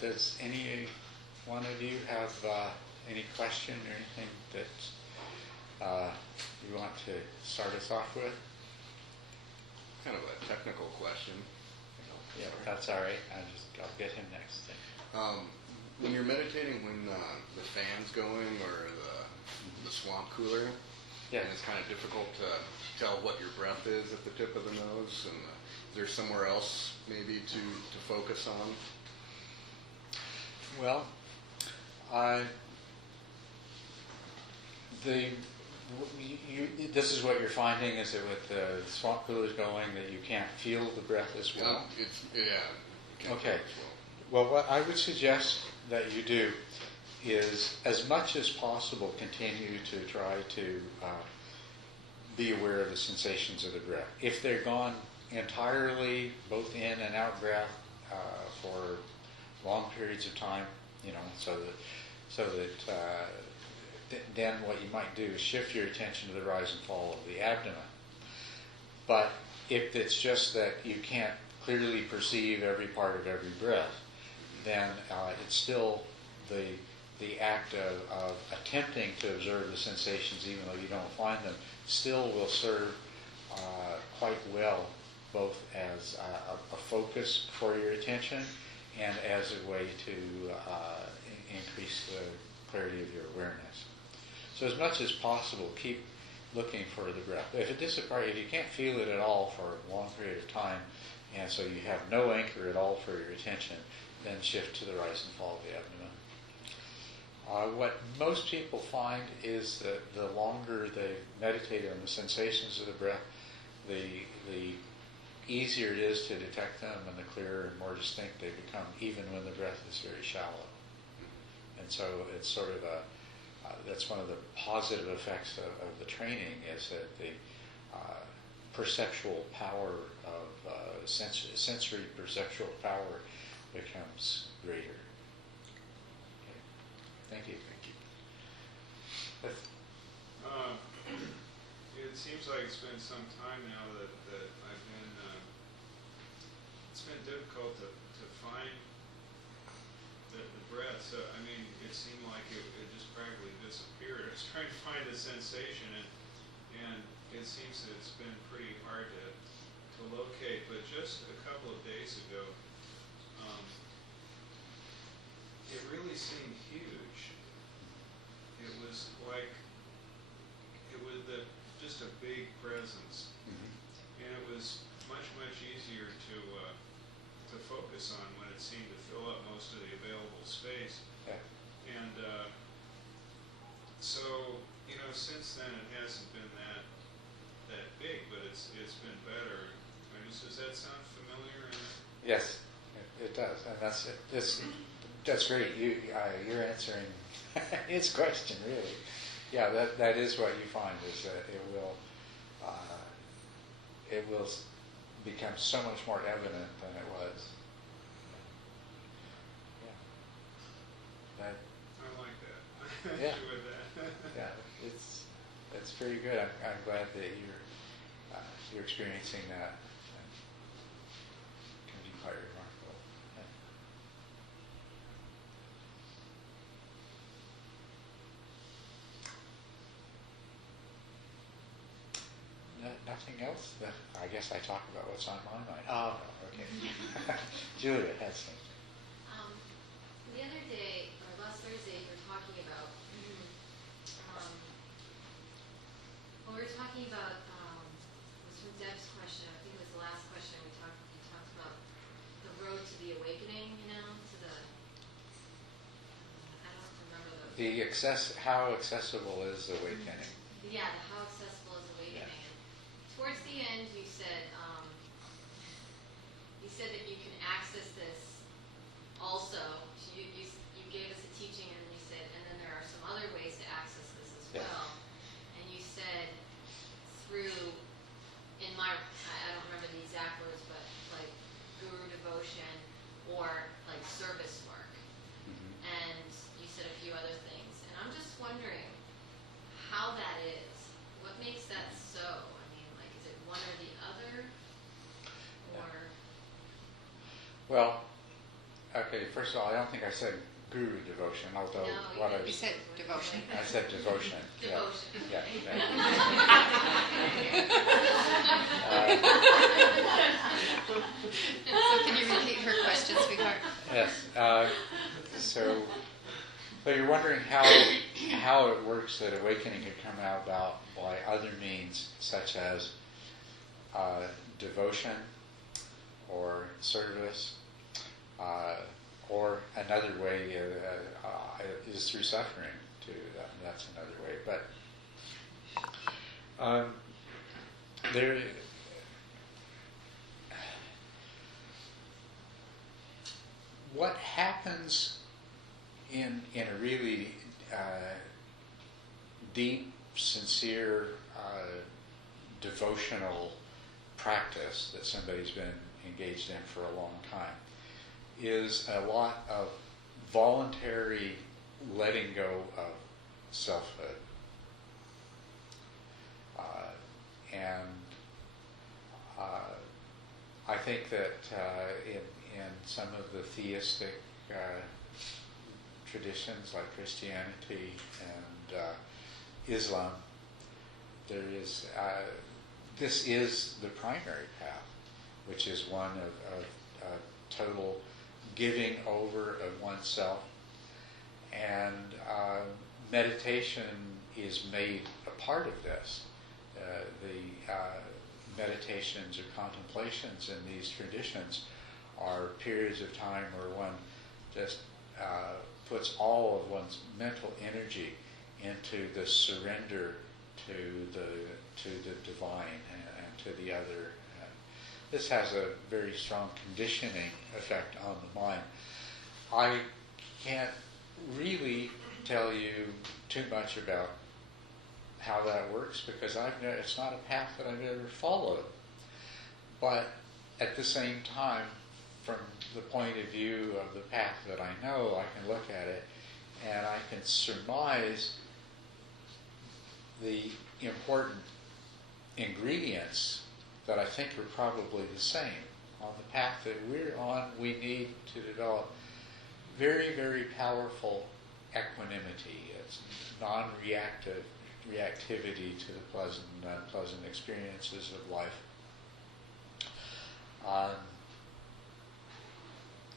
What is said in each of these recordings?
Does any one of you have any question or anything that you want to start us off with? Kind of a technical question. Yeah, that's all right. I'll get him next. When you're meditating, when the fan's going or the swamp cooler, yeah, and it's kind of difficult to tell what your breath is at the tip of the nose, and is there somewhere else maybe to focus on? Well, this is what you're finding, is that with the swamp coolers going, that you can't feel the breath as well? Okay. Well, what I would suggest that you do is, as much as possible, continue to try to be aware of the sensations of the breath. If they're gone entirely, both in and out breath, for long periods of time, then what you might do is shift your attention to the rise and fall of the abdomen. But if it's just that you can't clearly perceive every part of every breath, then it's still the act of attempting to observe the sensations, even though you don't find them, still will serve quite well, both as a focus for your attention and as a way to increase the clarity of your awareness. So as much as possible, keep looking for the breath. If you can't feel it at all for a long period of time, and so you have no anchor at all for your attention, then shift to the rise and fall of the abdomen. What most people find is that the longer they meditate on the sensations of the breath, the easier it is to detect them, and the clearer and more distinct they become, even when the breath is very shallow. And so it's sort of that's one of the positive effects of the training, is that the perceptual power of sensory perceptual power becomes greater. Okay. Thank you. It seems like it's been some time now that I've been. It's been difficult to find the breath. So I mean, it seemed like it just practically disappeared. I was trying to find a sensation, and it seems that it's been pretty hard to locate. But just a couple of days ago, it really seemed huge. It was like just a big presence, and it was much easier to focus on when it seemed to fill up most of the available space. Yeah. And so since then it hasn't been that big, but it's been better. Does that sound familiar? Yes, it does, and that's great. You're answering his question, really. Yeah, that is what you find, is that it will become so much more evident than it was. Yeah. I like that. I Yeah. enjoyed that. Yeah, it's pretty good. I'm glad that you're experiencing that. It can be quite remarkable. Yeah. Nothing else? I guess I talk about what's on my mind. Oh, okay. Julia has something. The other day, or last Thursday, you were talking about, it was from Deb's question, I think it was the last question you talked about the road to the awakening, to the, I don't remember How accessible is awakening? Yeah, how accessible is awakening. Yeah. And towards the end, you said that you can access this also. So you gave us a teaching, and you said, and then there are some other ways to access this as Yes. well. And you said through, I don't remember the exact words, but like guru devotion or like service work. Mm-hmm. And you said a few other things. And I'm just wondering how that is. What makes that so? I mean, like, is it one or the other? Well, okay, first of all, I don't think I said guru devotion, although No, you what didn't. I You said devotion. I said devotion. Devotion. Yeah. So can you repeat her question, sweetheart? Yes. So you're wondering how it works that awakening could come about by other means, such as devotion or service, or another way is through suffering too. That's another way. But there. What happens in a really deep, sincere, devotional practice that somebody's been engaged in for a long time is a lot of voluntary letting go of selfhood. And I think that in some of the theistic traditions like Christianity and Islam, there is this is the primary path, which is one of total giving over of oneself, and meditation is made a part of this. The meditations or contemplations in these traditions are periods of time where one just puts all of one's mental energy into the surrender to the divine and to the other. This has a very strong conditioning effect on the mind. I can't really tell you too much about how that works because it's not a path that I've ever followed. But at the same time, from the point of view of the path that I know, I can look at it and I can surmise the important ingredients that I think are probably the same. On the path that we're on, we need to develop very, very powerful equanimity. It's non-reactive reactivity to the pleasant and unpleasant experiences of life.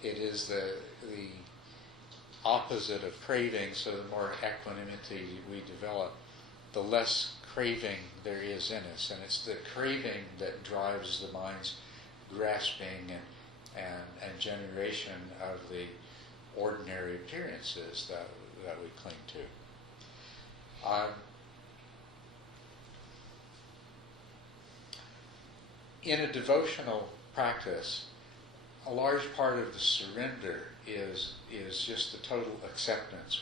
It is the opposite of craving, so the more equanimity we develop, the less craving there is in us. And it's the craving that drives the mind's grasping and generation of the ordinary appearances that we cling to. In a devotional practice, a large part of the surrender is just the total acceptance.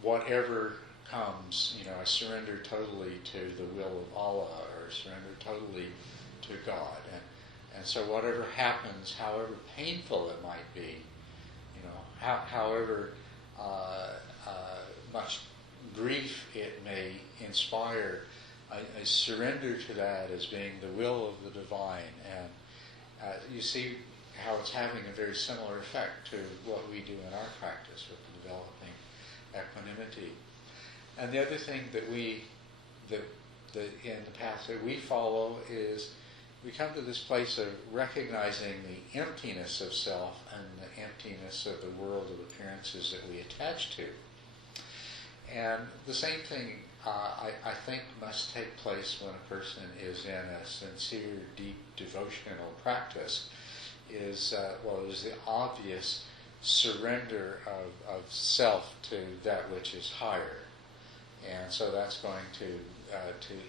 Whatever comes, I surrender totally to the will of Allah, or surrender totally to God. And so whatever happens, however painful it might be, however much grief it may inspire, I surrender to that as being the will of the divine. And you see how it's having a very similar effect to what we do in our practice with developing equanimity. And the other thing that in the path that we follow is we come to this place of recognizing the emptiness of self and the emptiness of the world of appearances that we attach to. And the same thing I think must take place when a person is in a sincere, deep devotional practice is the obvious surrender of self to that which is higher. And so that's going to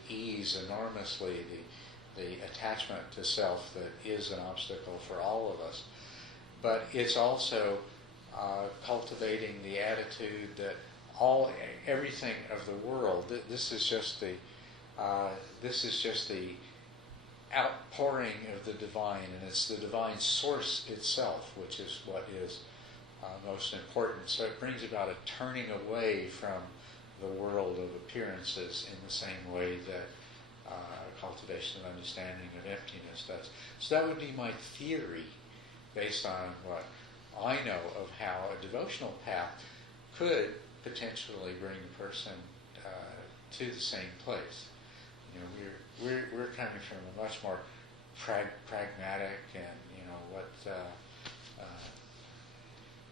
ease enormously the attachment to self that is an obstacle for all of us. But it's also cultivating the attitude that everything of the world, this is just the outpouring of the divine, and it's the divine source itself, which is what is most important. So it brings about a turning away from the world of appearances in the same way that cultivation of understanding of emptiness does. So that would be my theory based on what I know of how a devotional path could potentially bring a person to the same place. You know, we're coming from a much more pragmatic and, you know, what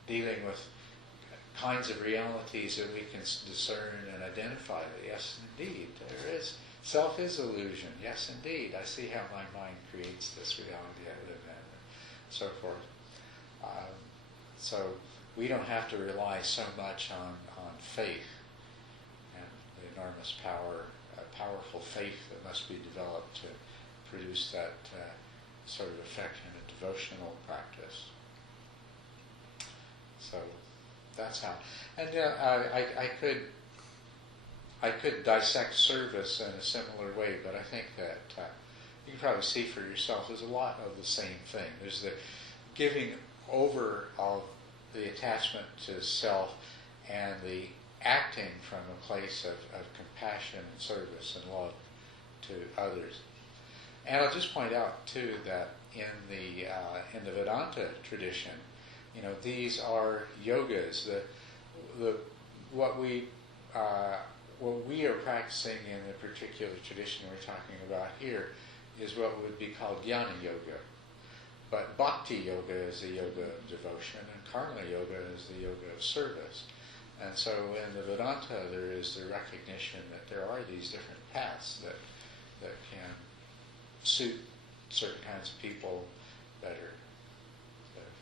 dealing with kinds of realities that we can discern and identify that, yes, indeed, there is. Self is illusion. Yes, indeed. I see how my mind creates this reality I live in, and so forth. So we don't have to rely so much on faith and the enormous powerful faith that must be developed to produce that sort of effect in a devotional practice. So that's how. And I could dissect service in a similar way, but I think that you can probably see for yourself there's a lot of the same thing. There's the giving over of the attachment to self and the acting from a place of compassion and service and love to others. And I'll just point out too that in the Vedanta tradition, you know, these are yogas. What we are practicing in the particular tradition we're talking about here is what would be called jnana yoga. But bhakti yoga is the yoga of devotion, and karma yoga is the yoga of service. And so in the Vedanta, there is the recognition that there are these different paths that can suit certain kinds of people better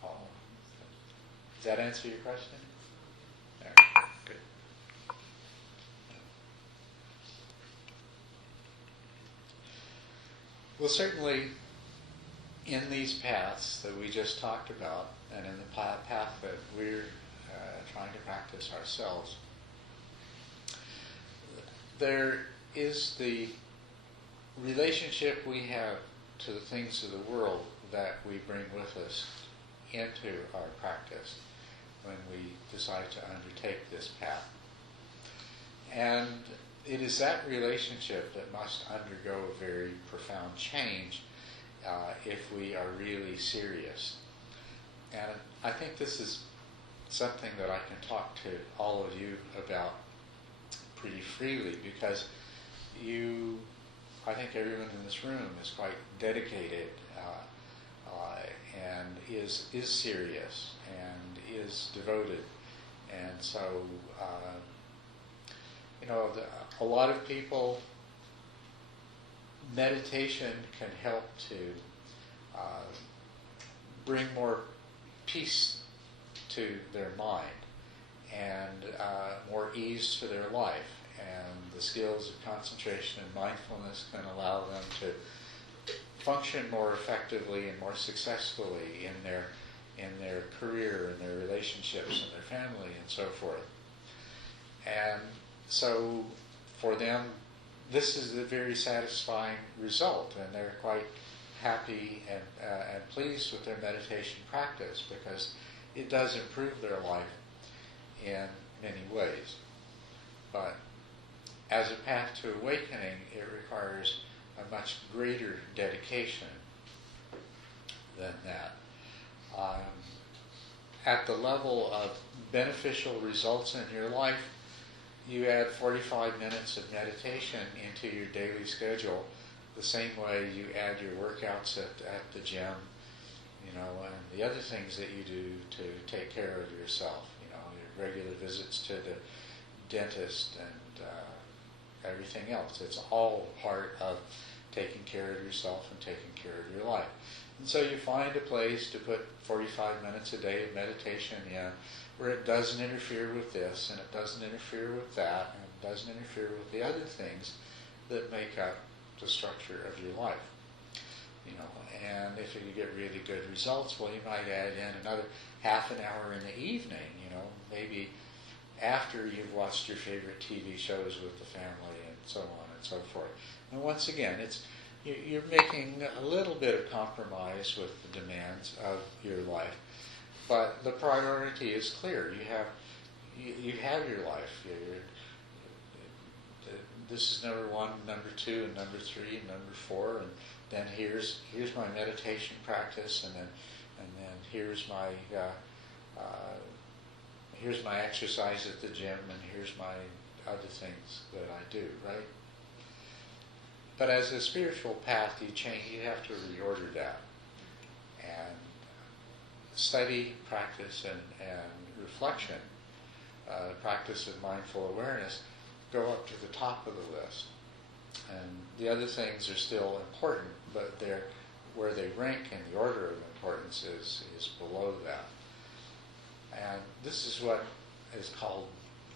follow. Does that answer your question? There. Good. Well, certainly in these paths that we just talked about, and in the path that we're trying to practice ourselves, there is the relationship we have to the things of the world that we bring with us into our practice when we decide to undertake this path. And it is that relationship that must undergo a very profound change if we are really serious. And I think this is something that I can talk to all of you about pretty freely, because I think everyone in this room is quite dedicated and is serious and is devoted. And so, a lot of people, meditation can help to bring more peace to their mind and more ease to their life. And the skills of concentration and mindfulness can allow them to function more effectively and more successfully in their career and their relationships and their family and so forth. And so for them, this is a very satisfying result, and they're quite happy and pleased with their meditation practice, because it does improve their life in many ways. But as a path to awakening, it requires a much greater dedication than that. At the level of beneficial results in your life, you add 45 minutes of meditation into your daily schedule, the same way you add your workouts at the gym, and the other things that you do to take care of yourself, your regular visits to the dentist and everything else. It's all part of taking care of yourself and taking care of your life. And so you find a place to put 45 minutes a day of meditation in, where it doesn't interfere with this, and it doesn't interfere with that, and it doesn't interfere with the other things that make up the structure of your life. And if you get really good results, well, you might add in another half an hour in the evening, maybe after you've watched your favorite TV shows with the family and so on and so forth. And once again, you're making a little bit of compromise with the demands of your life, but the priority is clear. You have your life. This is number one, number two, and number three, and number four, and then here's my meditation practice, and then here's my exercise at the gym, and here's my other things that I do, right? But as a spiritual path, you have to reorder that. And study, practice, and reflection, practice of mindful awareness, go up to the top of the list. And the other things are still important, but where they rank in the order of importance is below that. And this is what is called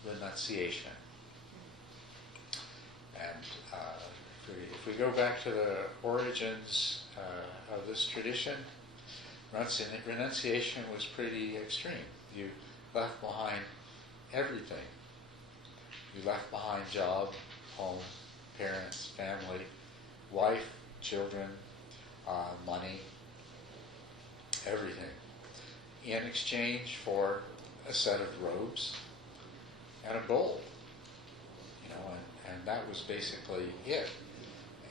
renunciation. And if we go back to the origins of this tradition, renunciation was pretty extreme. You left behind everything. You left behind job, home, parents, family, wife, children, money, everything, in exchange for a set of robes and a bowl. And that was basically it.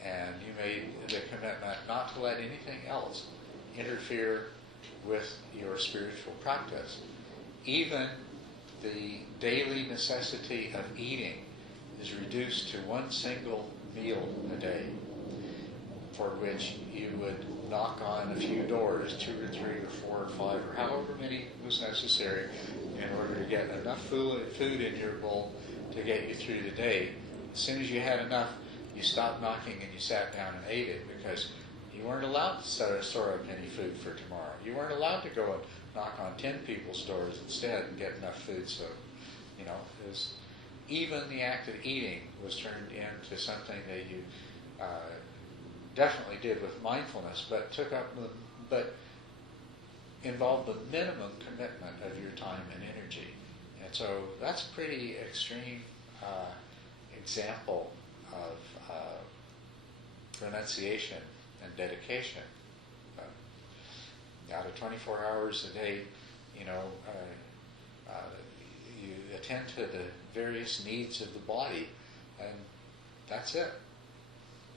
And you made the commitment not to let anything else interfere with your spiritual practice. Even the daily necessity of eating is reduced to one single meal a day, for which you would knock on a few doors, 2 or 3 or 4 or 5 or however many was necessary in order to get enough food in your bowl to get you through the day. As soon as you had enough, you stopped knocking and you sat down and ate it, because you weren't allowed to store up any food for tomorrow. You weren't allowed to go and knock on 10 people's doors instead and get enough food. So, even the act of eating was turned into something that you definitely did with mindfulness, but involved the minimum commitment of your time and energy. And so that's a pretty extreme example of renunciation and dedication. Out of 24 hours a day, you attend to the various needs of the body, and that's it.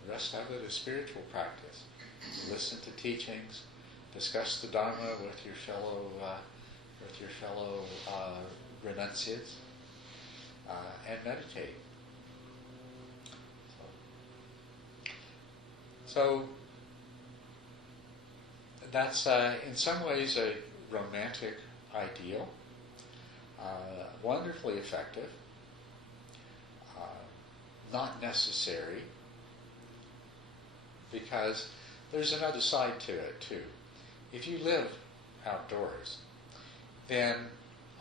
The rest of it is spiritual practice. Listen to teachings, discuss the Dharma with your fellow renunciates, and meditate. So that's in some ways a romantic ideal, wonderfully effective, not necessary, because there's another side to it too. If you live outdoors, then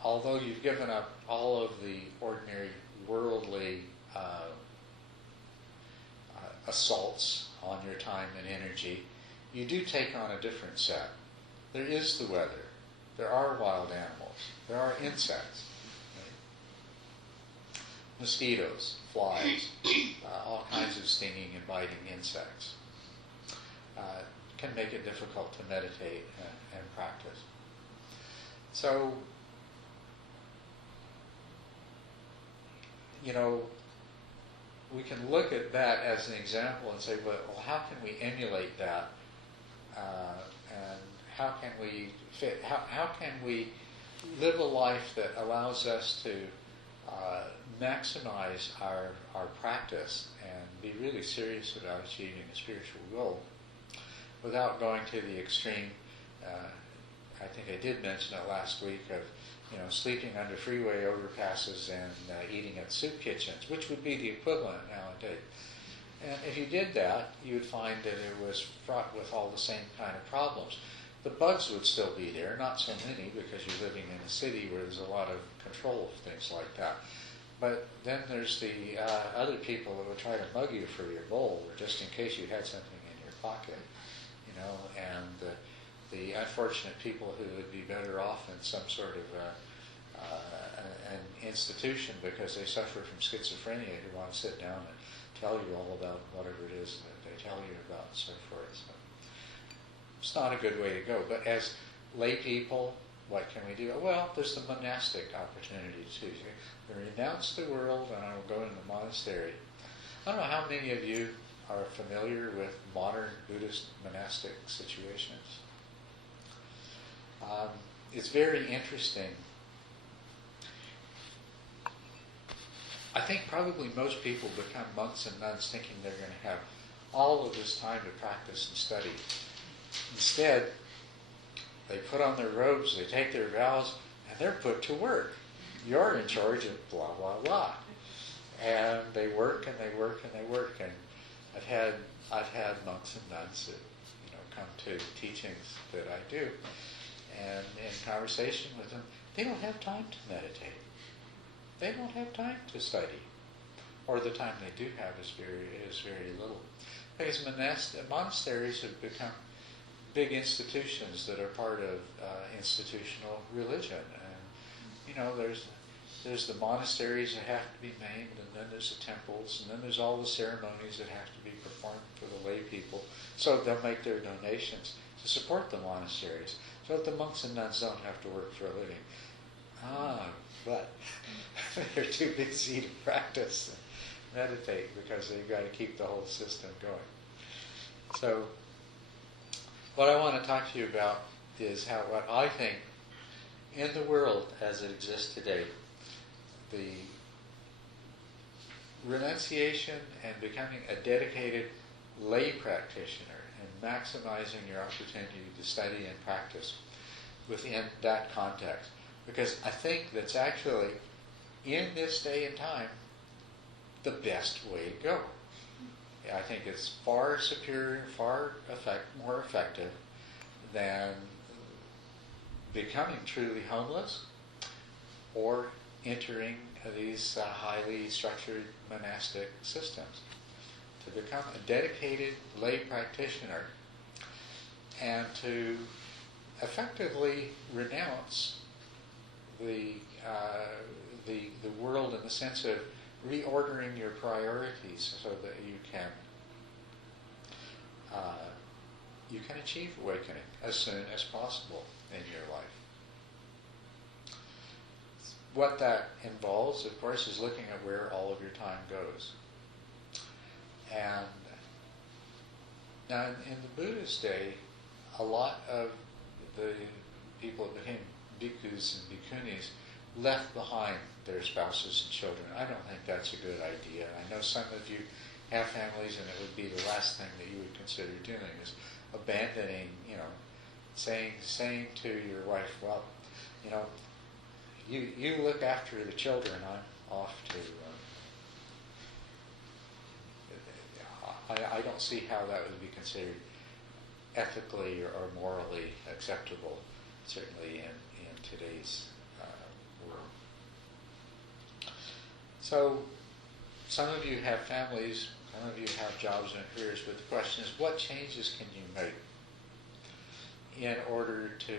although you've given up all of the ordinary worldly assaults on your time and energy, you do take on a different set. There is the weather. There are wild animals. There are insects. Right? Mosquitoes, flies, all kinds of stinging and biting insects. Can make it difficult to meditate and practice. So, we can look at that as an example and say, well, how can we emulate that? And how can we how can we live a life that allows us to maximize our practice and be really serious about achieving a spiritual goal without going to the extreme? I think I did mention it last week, of sleeping under freeway overpasses and eating at soup kitchens, which would be the equivalent nowadays. And if you did that, you would find that it was fraught with all the same kind of problems. The bugs would still be there, not so many, because you're living in a city where there's a lot of control of things like that. But then there's the other people that would try to mug you for your bowl, or just in case you had something in your pocket, and the unfortunate people who would be better off in some sort of an institution because they suffer from schizophrenia, who want to sit down and tell you all about whatever it is that they tell you about and so forth. So it's not a good way to go. But as lay people, what can we do? Well, there's the monastic opportunity too. We renounce the world and I will go into the monastery. I don't know how many of you are familiar with modern Buddhist monastic situations. it's very interesting. I think probably most people become monks and nuns thinking they're going to have all of this time to practice and study. Instead, they put on their robes, they take their vows, and they're put to work. You're in charge of blah, blah, blah. And they work and they work and they work. And I've had monks and nuns that come to teachings that I do, and in conversation with them, they don't have time to meditate. They don't have time to study, or the time they do have is very little. Because monasteries have become big institutions that are part of institutional religion, and there's the monasteries that have to be named, and then there's the temples, and then there's all the ceremonies that have to be performed for the lay people. So they'll make their donations to support the monasteries, so that the monks and nuns don't have to work for a living. But they're too busy to practice and meditate because they've got to keep the whole system going. So what I want to talk to you about is what I think in the world as it exists today, the renunciation and becoming a dedicated lay practitioner and maximizing your opportunity to study and practice within that context. Because I think that's actually, in this day and time, the best way to go. I think it's far superior, more effective than becoming truly homeless or entering these highly structured monastic systems. To become a dedicated lay practitioner and to effectively renounce the world in the sense of reordering your priorities so that you can achieve awakening as soon as possible in your life. What that involves, of course, is looking at where all of your time goes. And now in the Buddha's day, a lot of the people that became bhikkhus and bhikkhunis left behind their spouses and children. I don't think that's a good idea. I know some of you have families, and it would be the last thing that you would consider doing is abandoning, saying to your wife, well, you look after the children, I'm off to... I don't see how that would be considered ethically or morally acceptable, certainly in today's world. So, some of you have families, some of you have jobs and careers, but the question is, what changes can you make in order to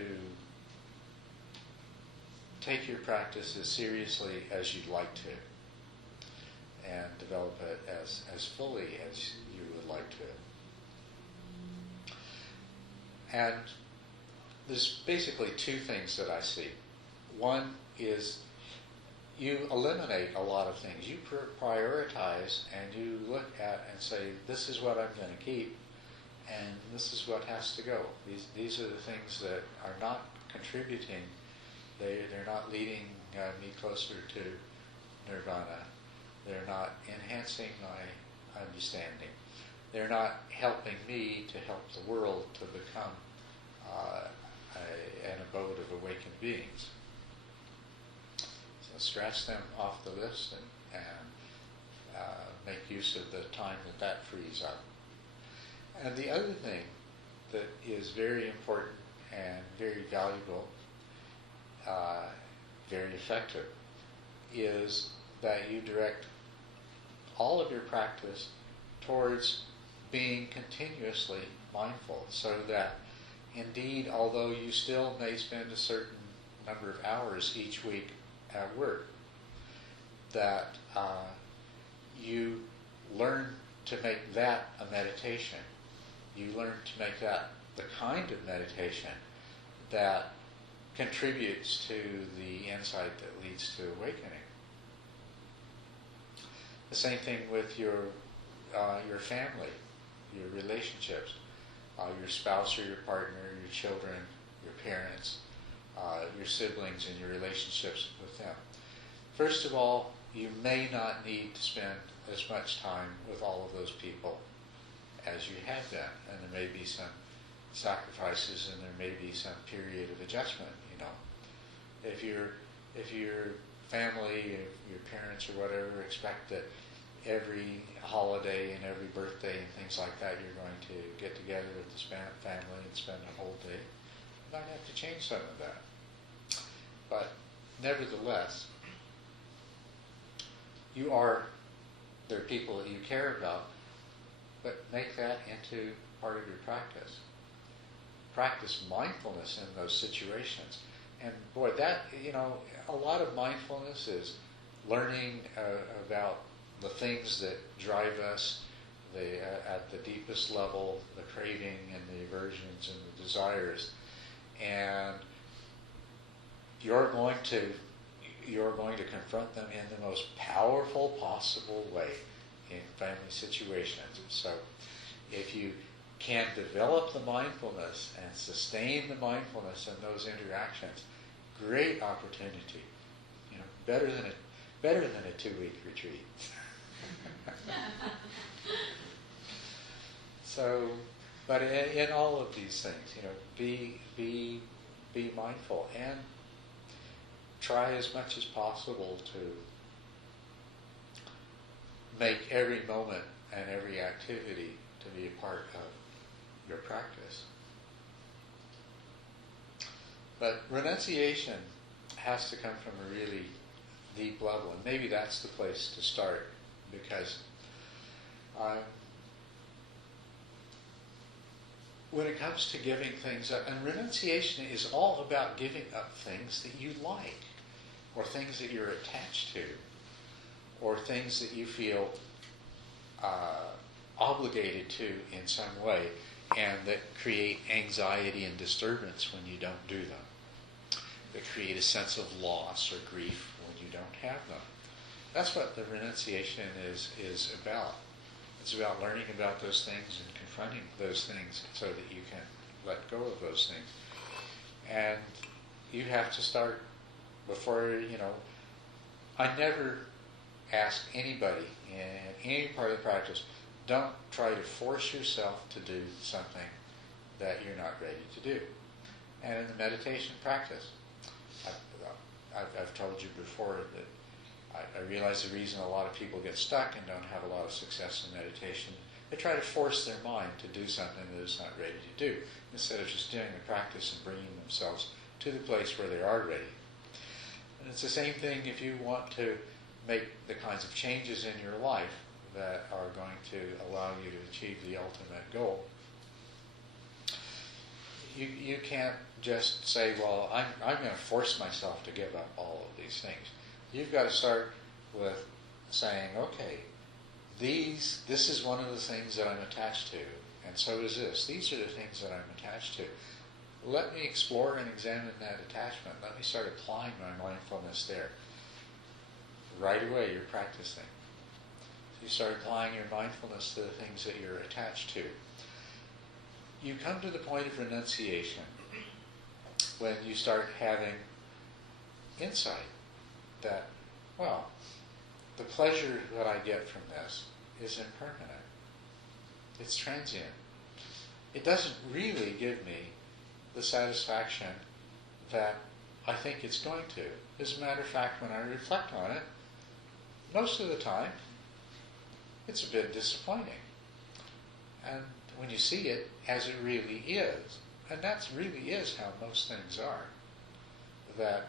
take your practice as seriously as you'd like to and develop it as fully as you would like to? And there's basically two things that I see. One is you eliminate a lot of things. You prioritize and you look at and say, this is what I'm going to keep and this is what has to go. These are the things that are not contributing. They're not leading me closer to nirvana. They're not enhancing my understanding. They're not helping me to help the world to become an abode of awakened beings. So scratch them off the list and make use of the time that frees up. And the other thing that is very important and very valuable, very effective, is that you direct all of your practice towards being continuously mindful, so that indeed, although you still may spend a certain number of hours each week at work, that you learn to make that a meditation. You learn to make that the kind of meditation that contributes to the insight that leads to awakening. The same thing with your family, your relationships, your spouse or your partner, your children, your parents, your siblings and your relationships with them. First of all, you may not need to spend as much time with all of those people as you have been, and there may be some sacrifices and there may be some period of adjustment, you know. If your family, your parents or whatever expect that every holiday and every birthday and things like that you're going to get together with the family and spend a whole day, you might have to change some of that. But nevertheless, there are people that you care about, but make that into part of your practice. Practice mindfulness in those situations. And boy, that, you know, a lot of mindfulness is learning about the things that drive us at the deepest level, the craving and the aversions and the desires. And you're going to confront them in the most powerful possible way in family situations. So if you can develop the mindfulness and sustain the mindfulness in those interactions, great opportunity. You know, better than a 2-week retreat. So, but in all of these things, you know, be mindful and try as much as possible to make every moment and every activity to be a part of your practice. But renunciation has to come from a really deep level, and maybe that's the place to start, because when it comes to giving things up, and renunciation is all about giving up things that you like, or things that you're attached to, or things that you feel obligated to in some way, and that create anxiety and disturbance when you don't do them, that create a sense of loss or grief when you don't have them. That's what the renunciation is about. It's about learning about those things and confronting those things so that you can let go of those things. And you have to start before, you know, I never ask anybody in any part of the practice, don't try to force yourself to do something that you're not ready to do. And in the meditation practice, I've told you before that I realize the reason a lot of people get stuck and don't have a lot of success in meditation, they try to force their mind to do something that it's not ready to do, instead of just doing the practice and bringing themselves to the place where they are ready. And it's the same thing if you want to make the kinds of changes in your life that are going to allow you to achieve the ultimate goal. You can't just say, well, I'm going to force myself to give up all of these things. You've got to start with saying, okay, this is one of the things that I'm attached to, and so is this. These are the things that I'm attached to. Let me explore and examine that attachment. Let me start applying my mindfulness there. Right away, you're practicing. So you start applying your mindfulness to the things that you're attached to. You come to the point of renunciation when you start having insight that, well, the pleasure that I get from this is impermanent. It's transient. It doesn't really give me the satisfaction that I think it's going to. As a matter of fact, when I reflect on it, most of the time, it's a bit disappointing. And when you see it as it really is, and that really is how most things are, that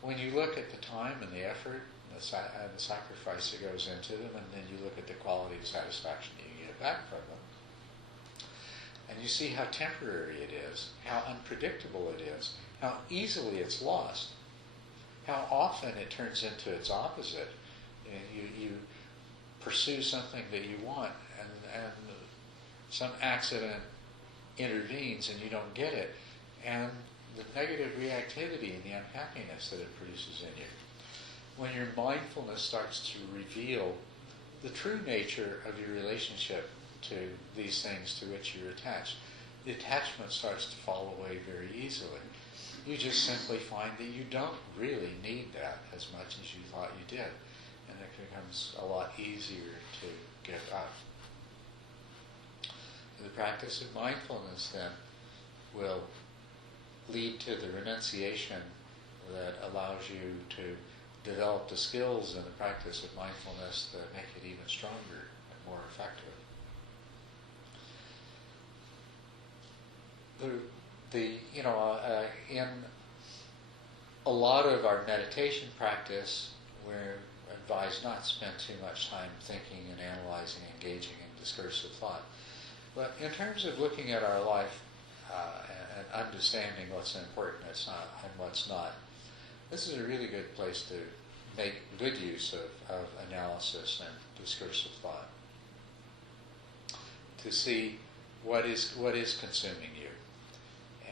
when you look at the time and the effort and the sacrifice that goes into them, and then you look at the quality of satisfaction you get back from them, and you see how temporary it is, how unpredictable it is, how easily it's lost, how often it turns into its opposite. You pursue something that you want, and some accident intervenes and you don't get it, and the negative reactivity and the unhappiness that it produces in you. When your mindfulness starts to reveal the true nature of your relationship to these things to which you're attached, the attachment starts to fall away very easily. you just simply find that you don't really need that as much as you thought you did. And it becomes a lot easier to give up. The practice of mindfulness then will lead to the renunciation that allows you to develop the skills in the practice of mindfulness that make it even stronger and more effective. In a lot of our meditation practice, we're advised not to spend too much time thinking and analyzing, engaging in discursive thought. But in terms of looking at our life and understanding what's important and what's not, this is a really good place to make good use of analysis and discursive thought. To see what is consuming you,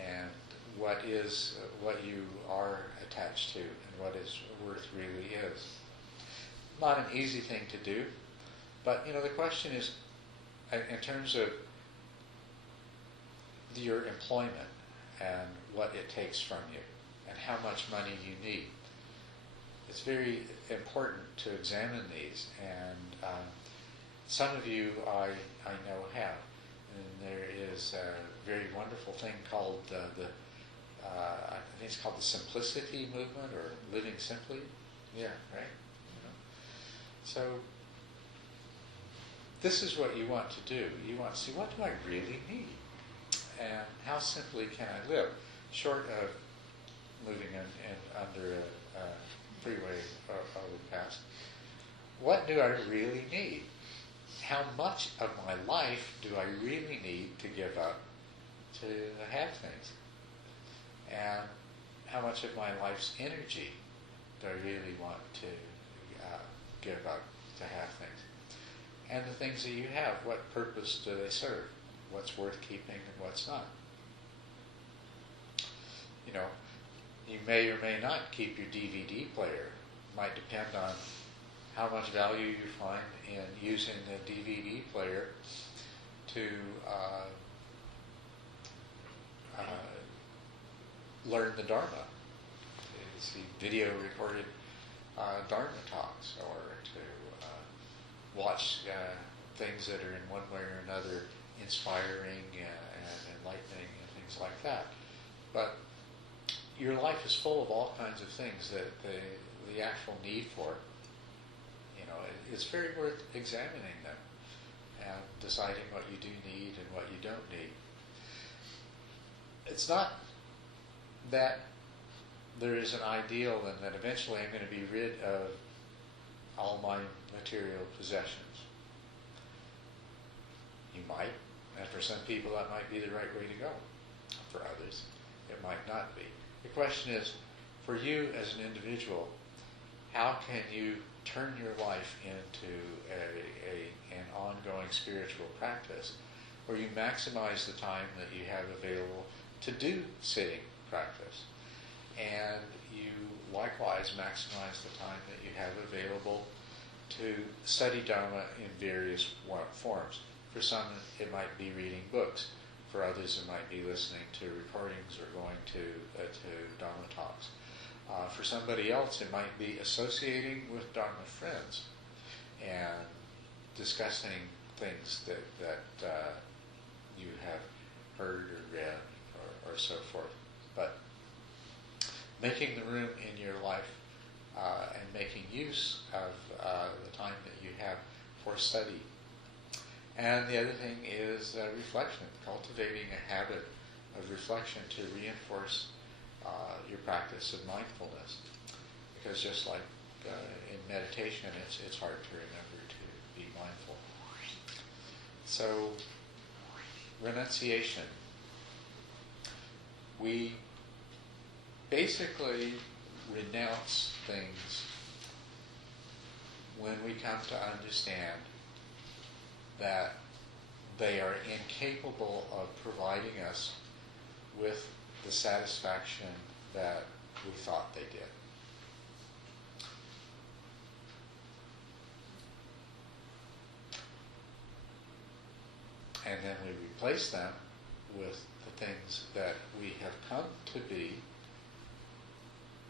and what you are attached to, and what worth really is. Not an easy thing to do, but the question is, in terms of your employment and what it takes from you, and how much money you need. It's very important to examine these, and some of you I know have. And there is a very wonderful thing called I think it's called the Simplicity Movement, or Living Simply. Yeah, right? So this is what you want to do. You want to see, what do I really need? And how simply can I live? Short of moving in under a freeway overpass. What do I really need? How much of my life do I really need to give up to have things? And how much of my life's energy do I really want to give up to have things? And the things that you have, what purpose do they serve? What's worth keeping and what's not? You may or may not keep your DVD player. It might depend on how much value you find in using the DVD player to learn the Dharma. To see video recorded Dharma talks, or to watch things that are in one way or another inspiring and enlightening and things like that. But your life is full of all kinds of things that the actual need for, it's very worth examining them and deciding what you do need and what you don't need. It's not that there is an ideal and that eventually I'm going to be rid of all my material possessions. You might, and for some people that might be the right way to go. For others, it might not be. The question is, for you as an individual, how can you turn your life into an ongoing spiritual practice where you maximize the time that you have available to do sitting practice, and you likewise maximize the time that you have available to study Dharma in various forms. For some, it might be reading books. For others, it might be listening to recordings or going to Dharma talks. For somebody else, it might be associating with Dharma friends and discussing things that you have heard or read or so forth. But making the room in your life and making use of the time that you have for study. And the other thing is reflection, cultivating a habit of reflection to reinforce your practice of mindfulness. Because just like in meditation, it's hard to remember to be mindful. So, renunciation. We basically renounce things when we come to understand that they are incapable of providing us with the satisfaction that we thought they did. And then we replace them with the things that we have come to be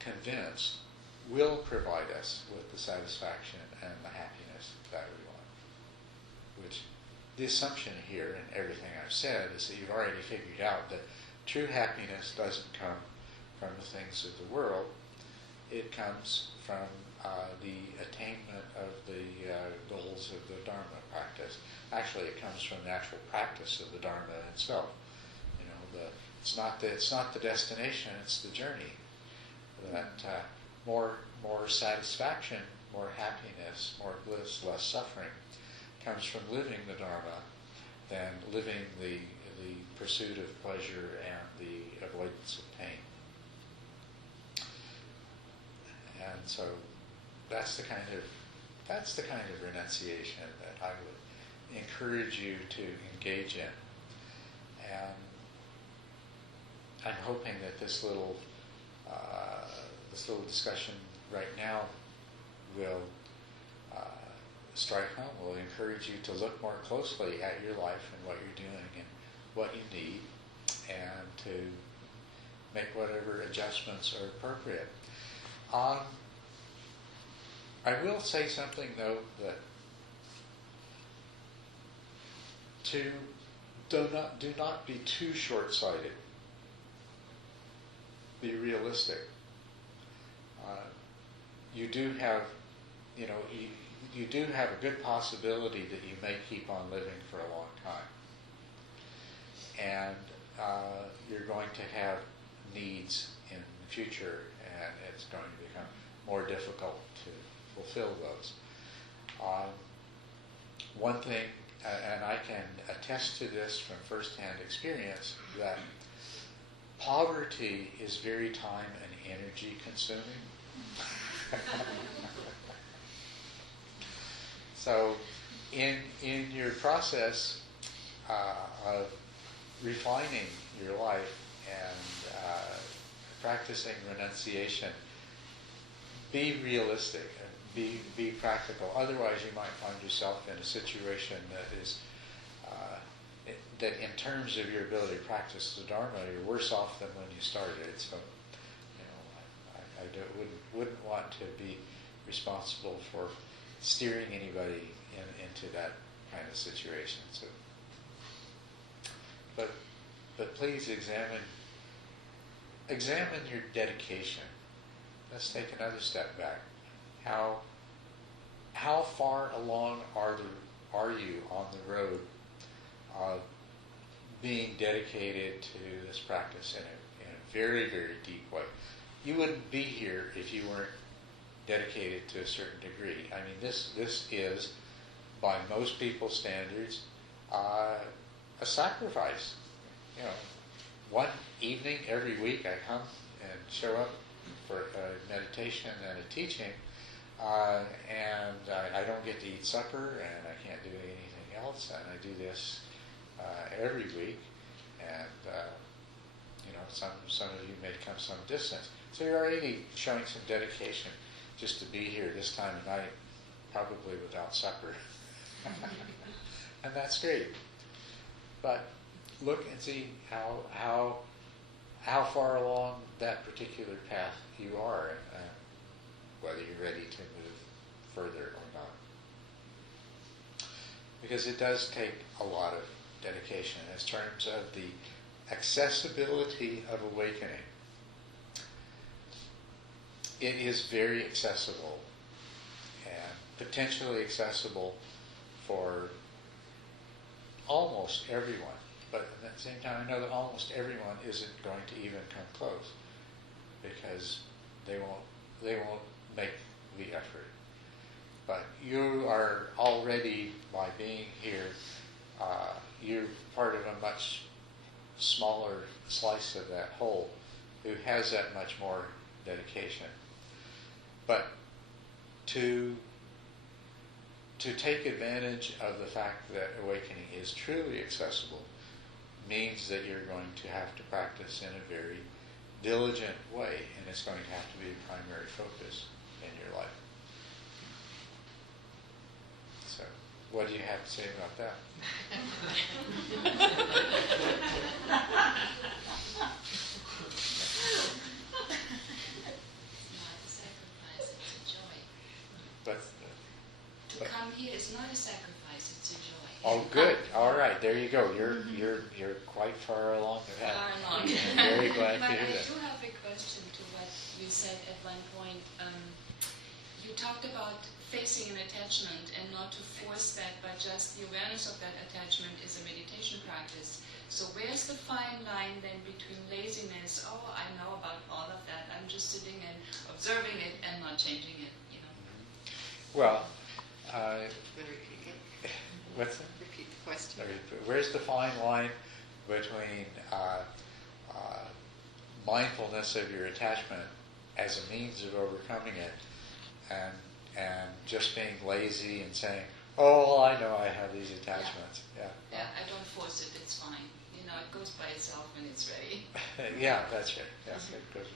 convinced, will provide us with the satisfaction and the happiness that we want. Which, the assumption here in everything I've said is that you've already figured out that true happiness doesn't come from the things of the world. It comes from the attainment of the goals of the Dharma practice. Actually, it comes from the actual practice of the Dharma itself. You know, it's not the destination; it's the journey. That more satisfaction, more happiness, more bliss, less suffering comes from living the Dharma than living the pursuit of pleasure and the avoidance of pain. And so that's the kind of renunciation that I would encourage you to engage in. And I'm hoping that this little discussion right now will strike home, will encourage you to look more closely at your life and what you're doing and what you need, and to make whatever adjustments are appropriate. I will say something though, that do not be too short-sighted. Be realistic. You do have a good possibility that you may keep on living for a long time. And you're going to have needs in the future, and it's going to become more difficult to fulfill those. One thing, and I can attest to this from first-hand experience, that poverty is very time and energy consuming. So in your process of refining your life and practicing renunciation, be realistic and be practical. Otherwise you might find yourself in a situation that is that in terms of your ability to practice the Dharma, you're worse off than when you started. So, I wouldn't want to be responsible for steering anybody into that kind of situation. So, but please examine your dedication. Let's take another step back. How far along are you on the road of being dedicated to this practice in a very, very deep way? You wouldn't be here if you weren't dedicated to a certain degree. I mean, this is, by most people's standards, a sacrifice. You know, one evening every week I come and show up for a meditation and a teaching, and I don't get to eat supper, and I can't do anything else, and I do this every week, and some of you may come some distance. So you're already showing some dedication just to be here this time of night, probably without supper. And that's great. But look and see how far along that particular path you are, whether you're ready to move further or not. Because it does take a lot of dedication in terms of the accessibility of awakening. It is very accessible and potentially accessible for almost everyone. But at the same time, I know that almost everyone isn't going to even come close, because they won't make the effort. But you are already, by being here, you're part of a much smaller slice of that whole who has that much more dedication. But to take advantage of the fact that awakening is truly accessible means that you're going to have to practice in a very diligent way, and it's going to have to be a primary focus in your life. So, what do you have to say about that? come here is not a sacrifice, it's a joy. Oh, good. All right, there you go. You're quite far along the path. Far along. I'm very glad to But hear I that. do have a question to what you said at one point. You talked about facing an attachment and not to force that, but just the awareness of that attachment is a meditation practice. So where's the fine line then between laziness, oh, I know about all of that, I'm just sitting and observing it and not changing it, you know? Well, Would repeat it. what's that? Repeat the question. Where's the fine line between mindfulness of your attachment as a means of overcoming it and just being lazy and saying, oh, well, I know I have these attachments. Yeah. Yeah, I don't force it, it's fine. You know, it goes by itself when it's ready. Yeah, that's right. Yeah, good.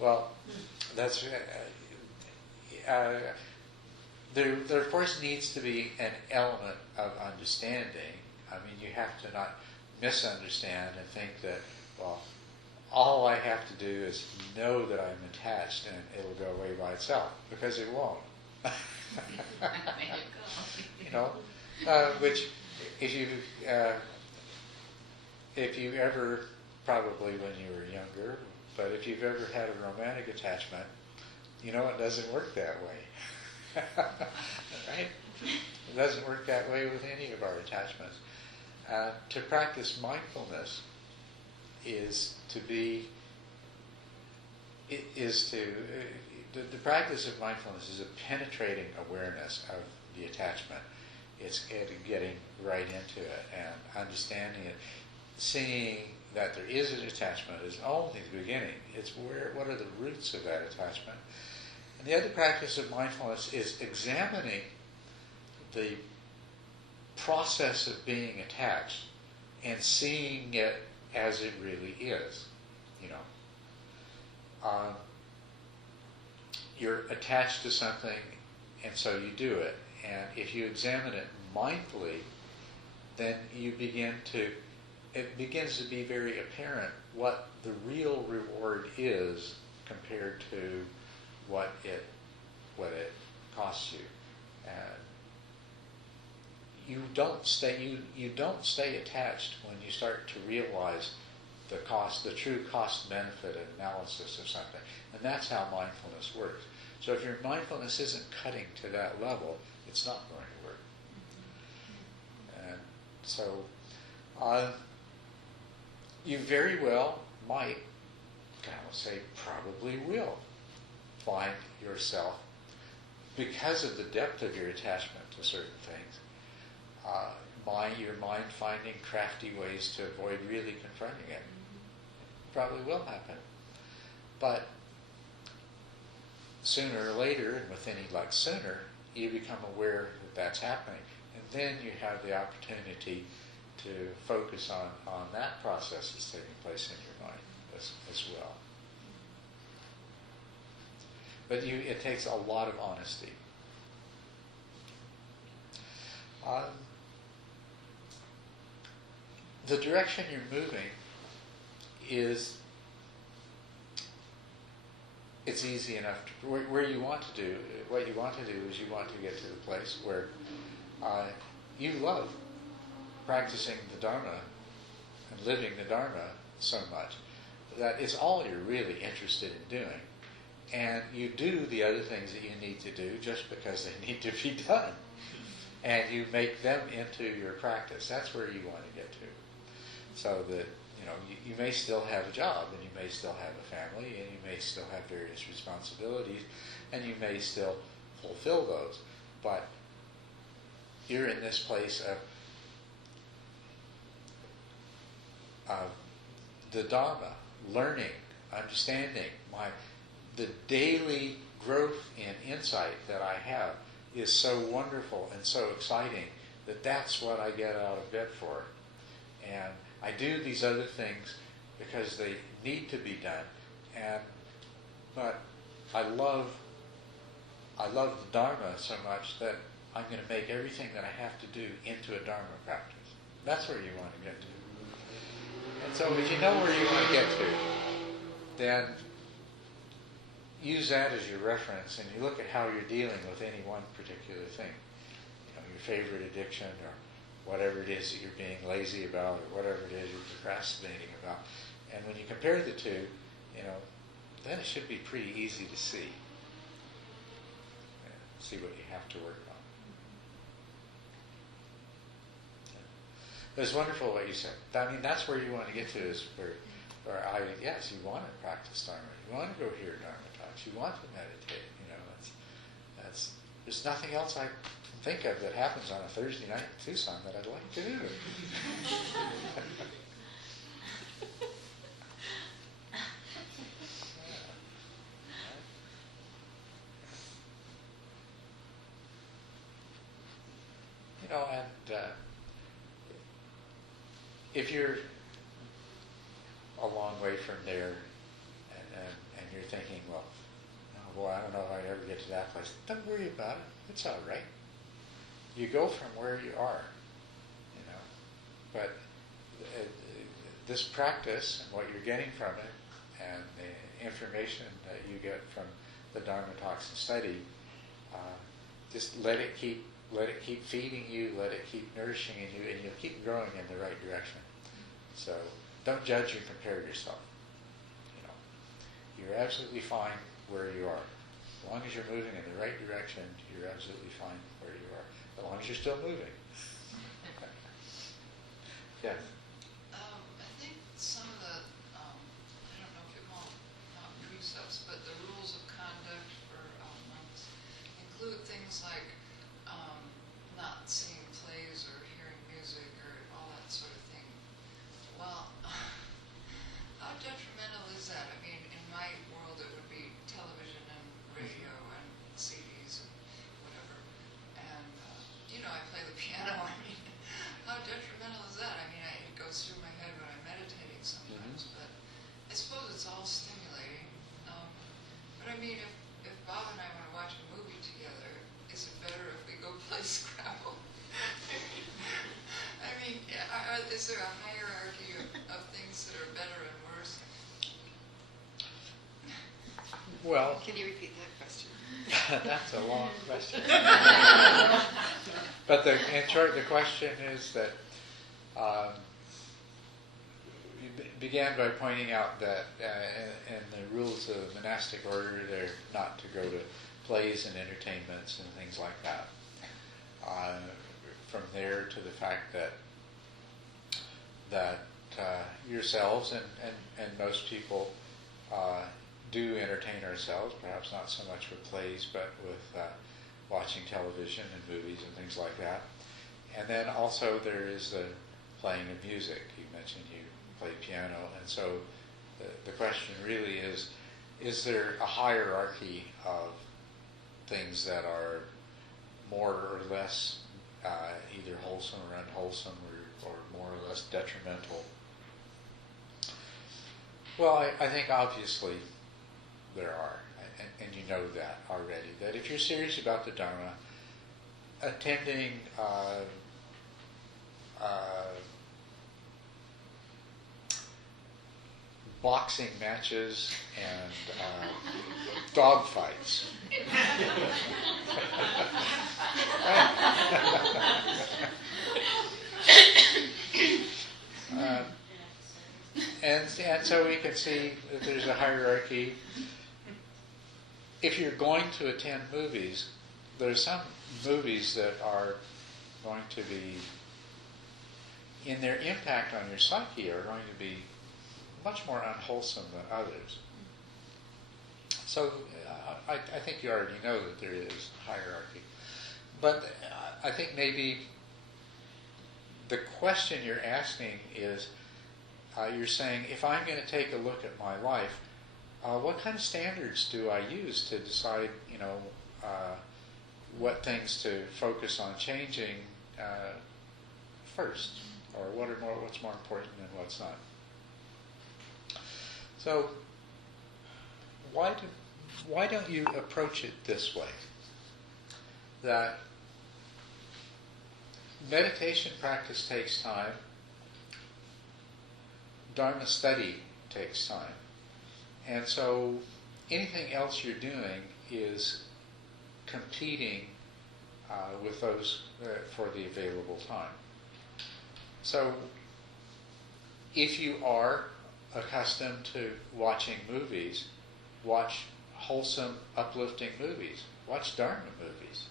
Well, that's there of course needs to be an element of understanding. I mean, you have to not misunderstand and think that, well, all I have to do is know that I'm attached and it'll go away by itself, because it won't. There you go. You know, which if you ever, probably when you were younger, but if you've ever had a romantic attachment, you know it doesn't work that way. Right? It doesn't work that way with any of our attachments. To practice mindfulness is to be, the practice of mindfulness is a penetrating awareness of the attachment. It's getting right into it and understanding it, seeing that there is an attachment is only the beginning. It's what are the roots of that attachment. And the other practice of mindfulness is examining the process of being attached and seeing it as it really is. You know, you're attached to something, and so you do it. And if you examine it mindfully, then it begins to be very apparent what the real reward is compared to what it costs you. And you don't stay attached when you start to realize the true cost benefit analysis of something. And that's how mindfulness works. So if your mindfulness isn't cutting to that level, it's not going to work. And so you very well might, I would say probably will, find yourself, because of the depth of your attachment to certain things, your mind finding crafty ways to avoid really confronting it. Probably will happen. But sooner or later, and with any luck sooner, you become aware that that's happening. And then you have the opportunity to focus on that process that's taking place in your mind as well. But it takes a lot of honesty. The direction you're moving it's easy enough to, what you want to do is you want to get to the place where you love practicing the Dharma and living the Dharma so much that it's all you're really interested in doing. And you do the other things that you need to do just because they need to be done. And you make them into your practice. That's where you want to get to. So that, you may still have a job, and you may still have a family, and you may still have various responsibilities, and you may still fulfill those. But you're in this place of the Dharma, learning, understanding. The daily growth in insight that I have is so wonderful and so exciting that that's what I get out of bed for. And I do these other things because they need to be done. But I love the Dharma so much that I'm going to make everything that I have to do into a Dharma practice. That's where you want to get to. And so if you know where you want to get to, then use that as your reference, and you look at how you're dealing with any one particular thing. your favorite addiction or whatever it is that you're being lazy about or whatever it is you're procrastinating about. And when you compare the two, then it should be pretty easy to see what you have to work on. It was wonderful what you said. I mean, that's where you want to get to, is yes, you want to practice Dharma. You want to go hear Dharma talks. You want to meditate. There's nothing else I can think of that happens on a Thursday night in Tucson that I'd like to do. If you're a long way from there and you're thinking, well, oh boy, I don't know if I'd ever get to that place, don't worry about it. It's all right. You go from where you are, But this practice and what you're getting from it and the information that you get from the Dharma talks and study, just let it keep feeding you, let it keep nourishing in you, and you'll keep growing in the right direction. So don't judge or compare yourself. You're absolutely fine where you are. As long as you're moving in the right direction, you're absolutely fine where you are. As long as you're still moving. Yes. I think some of the, I don't know if you call them not precepts, but the rules of conduct for monks include things like not seeing plays or hearing music or all that sort of thing. Well, how detrimental is that? I mean, in my world it would be television and radio and CDs and whatever. And, I play the piano. I mean, how detrimental is that? I mean, it goes through my head when I'm meditating sometimes, but I suppose it's all stimulating. But I mean, if Bob and I want to watch a movie together, is it better if we go play Scrabble? I mean, is there a hierarchy of things that are better and worse? Well, Can you repeat that question? that's a long question. But in short, the question is that you began by pointing out that in the rules of monastic order, they're not to go to plays and entertainments and things like that. From there to the fact that yourselves and most people do entertain ourselves, perhaps not so much with plays, but with watching television and movies and things like that. And then also there is the playing of music. You mentioned you play piano, and so the question really is there a hierarchy of things that are more or less either wholesome or unwholesome or more or less detrimental? Well, I think obviously there are, and you know that already, that if you're serious about the Dharma, attending boxing matches and dog fights. And so we can see that there's a hierarchy. If you're going to attend movies, there's some movies that are going to be, in their impact on your psyche, are going to be much more unwholesome than others. So I think you already know that there is hierarchy. But I think maybe the question you're asking is, you're saying, if I'm going to take a look at my life, what kind of standards do I use to decide, what things to focus on changing first, or what's more important and what's not? So, why don't you approach it this way? That meditation practice takes time. Dharma study takes time. And so anything else you're doing is competing with those for the available time. So if you are accustomed to watching movies, watch wholesome, uplifting movies. Watch Dharma movies.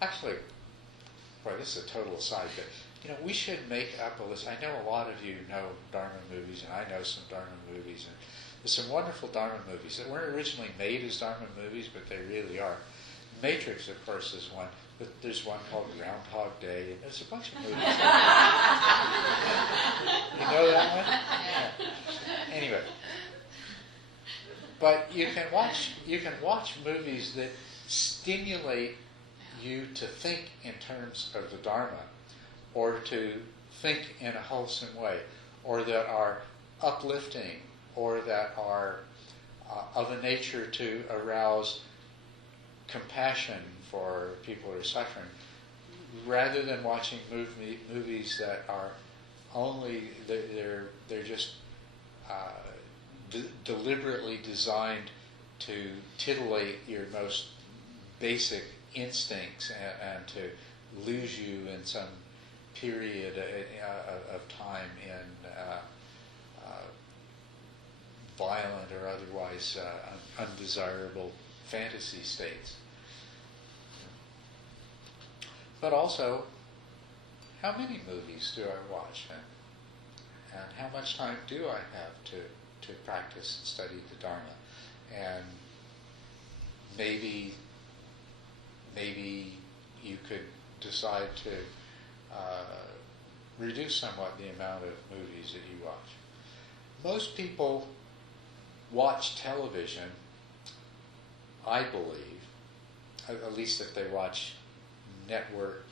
Actually, boy, this is a total aside, but we should make up a list. I know a lot of you know Dharma movies, and I know some Dharma movies, and there's some wonderful Dharma movies that weren't originally made as Dharma movies, but they really are. Matrix, of course, is one, but there's one called Groundhog Day, and there's a bunch of movies. You know that one? Yeah. Anyway, but you can watch movies that stimulate you to think in terms of the Dharma, or to think in a wholesome way, or that are uplifting, or that are of a nature to arouse compassion for people who are suffering, rather than watching movies that are only they're just deliberately designed to titillate your most basic instincts and to lose you in some period of time in violent or otherwise undesirable fantasy states. But also, how many movies do I watch, and how much time do I have to practice and study the Dharma? And maybe you could decide to reduce somewhat the amount of movies that you watch. Most people watch television, I believe, at least if they watch network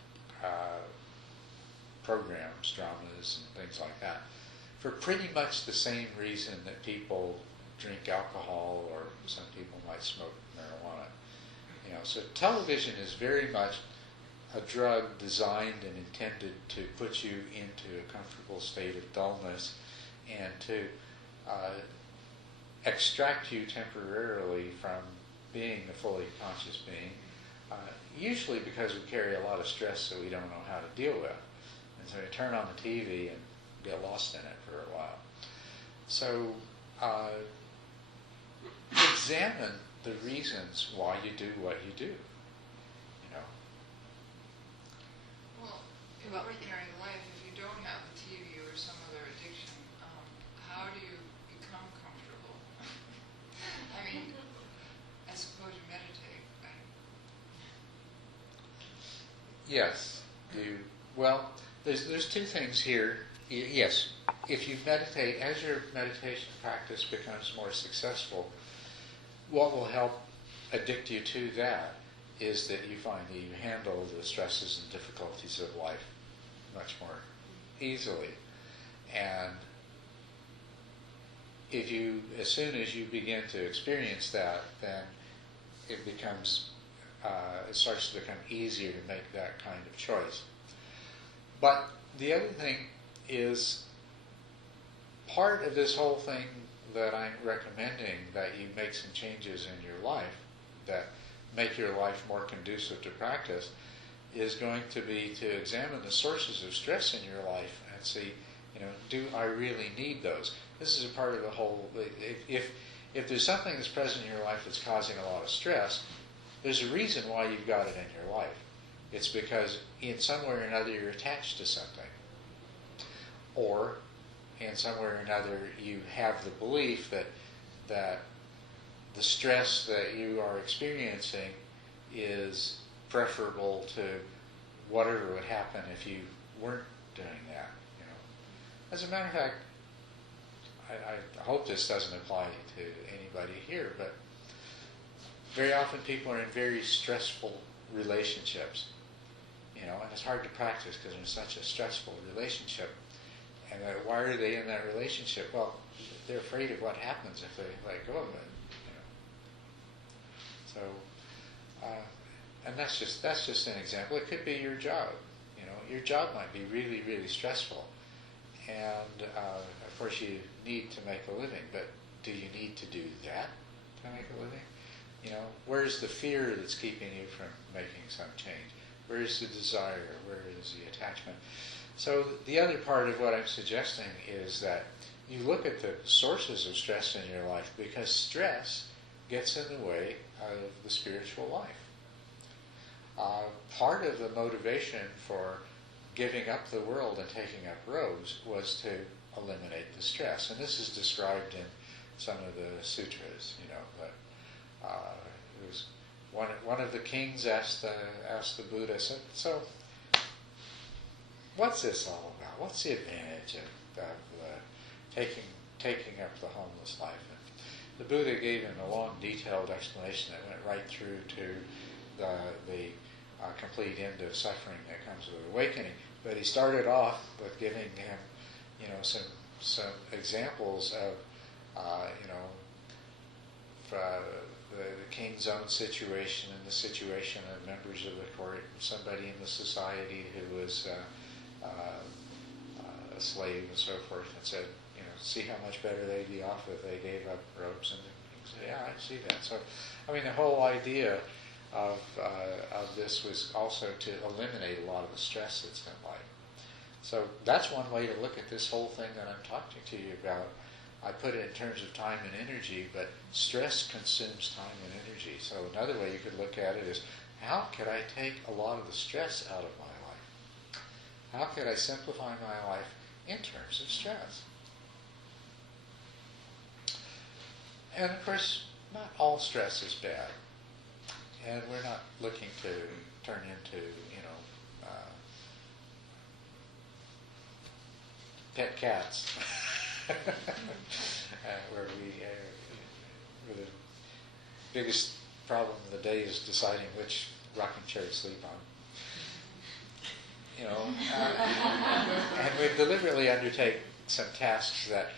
programs, dramas, and things like that, for pretty much the same reason that people drink alcohol, or some people might smoke marijuana. So television is very much a drug designed and intended to put you into a comfortable state of dullness and to extract you temporarily from being a fully conscious being, usually because we carry a lot of stress that we don't know how to deal with. And so you turn on the TV and get lost in it for a while. So examine the reasons why you do what you do. Well, in ordinary life, if you don't have a TV or some other addiction, how do you become comfortable? I mean, I suppose you meditate, right? Yes. Well, there's two things here. Yes, if you meditate, as your meditation practice becomes more successful, what will help addict you to that is that you find that you handle the stresses and difficulties of life much more easily. And as soon as you begin to experience that, then it starts to become easier to make that kind of choice. But the other thing is, part of this whole thing that I'm recommending, that you make some changes in your life that make your life more conducive to practice, is going to be to examine the sources of stress in your life and see, do I really need those? This is a part of the whole. If there's something that's present in your life that's causing a lot of stress, there's a reason why you've got it in your life. It's because in some way or another you're attached to something, or in some way or another you have the belief that the stress that you are experiencing is preferable to whatever would happen if you weren't doing that. As a matter of fact, I hope this doesn't apply to anybody here, but very often people are in very stressful relationships, and it's hard to practice because they're in such a stressful relationship. And why are they in that relationship? Well, they're afraid of what happens if they let go of it. So, and that's just an example. It could be your job. Your job might be really, really stressful, and of course you need to make a living. But do you need to do that to make a living? Where's the fear that's keeping you from making some change? Where is the desire? Where is the attachment? So the other part of what I'm suggesting is that you look at the sources of stress in your life, because stress gets in the way of the spiritual life. Part of the motivation for giving up the world and taking up robes was to eliminate the stress. And this is described in some of the sutras, but it was one of the kings asked the Buddha, so what's this all about? What's the advantage of taking up the homeless life? And the Buddha gave him a long, detailed explanation that went right through to the complete end of suffering that comes with awakening. But he started off with giving him, some examples of, the king's own situation and the situation of members of the court, somebody in the society who was a slave and so forth, and said, see how much better they'd be off if they gave up robes. And he said, yeah, I see that. So, the whole idea of this was also to eliminate a lot of the stress that's in life. So that's one way to look at this whole thing that I'm talking to you about. I put it in terms of time and energy, but stress consumes time and energy. So another way you could look at it is, how could I take a lot of the stress out of my life? How could I simplify my life in terms of stress? And of course, not all stress is bad. And we're not looking to turn into, pet cats, where where the biggest problem of the day is deciding which rocking chair to sleep on. And we deliberately undertake some tasks that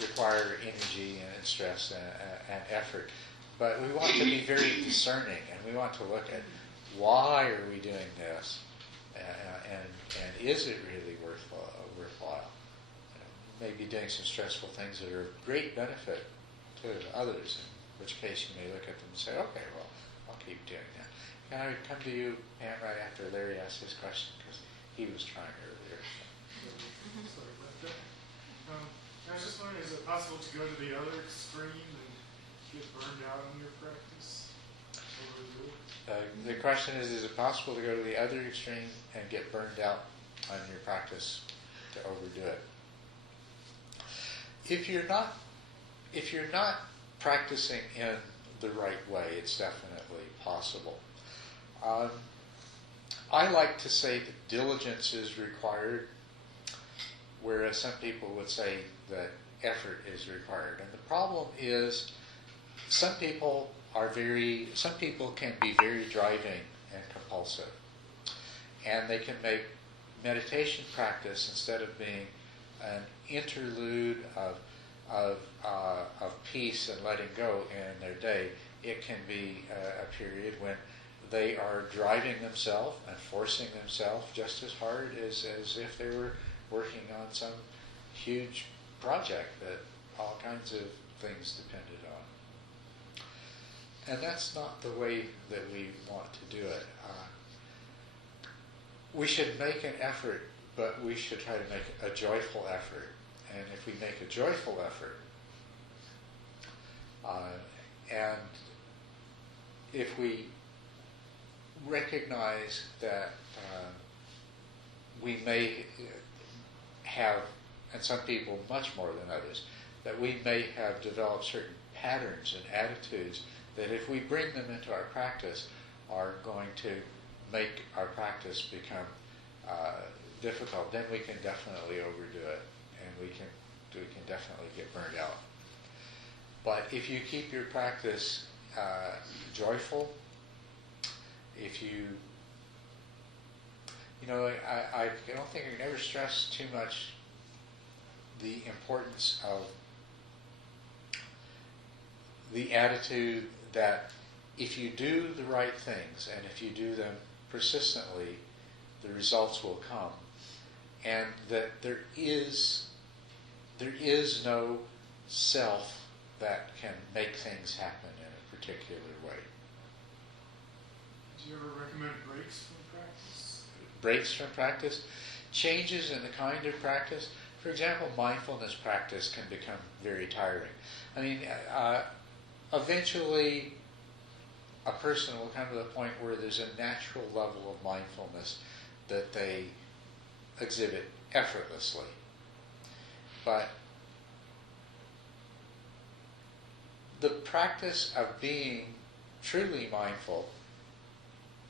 require energy and stress and effort. But we want to be very discerning, and we want to look at why are we doing this, and is it really worthwhile? Maybe doing some stressful things that are of great benefit to others, in which case you may look at them and say, okay, well, I'll keep doing that. Can I come to you, Pam, right after Larry asked his question, because he was trying earlier. Sorry about that. I was just wondering, is it possible to go to the other extreme and get burned out on your practice? The question is it possible to go to the other extreme and get burned out on your practice, to overdo it? If you're not practicing in the right way, it's definitely possible. I like to say that diligence is required, whereas some people would say that effort is required. And the problem is, some people can be very driving and compulsive, and they can make meditation practice, instead of being an interlude of peace and letting go in their day, it can be a period when they are driving themselves and forcing themselves just as hard as if they were working on some huge project that all kinds of things depended on. And that's not the way that we want to do it. We should make an effort, but we should try to make a joyful effort. And if we make a joyful effort, and if we recognize that we may have, and some people much more than others, that we may have developed certain patterns and attitudes that, if we bring them into our practice, are going to make our practice become difficult, then we can definitely overdo it, and we can definitely get burned out. But if you keep your practice joyful, if you I don't think I can ever stress too much the importance of the attitude that if you do the right things, and if you do them persistently, the results will come, and that there is no self that can make things happen in a particular way. Do you ever recommend breaks from practice? Breaks from practice, changes in the kind of practice. For example, mindfulness practice can become very tiring. I mean, eventually a person will come to the point where there's a natural level of mindfulness that they exhibit effortlessly. But the practice of being truly mindful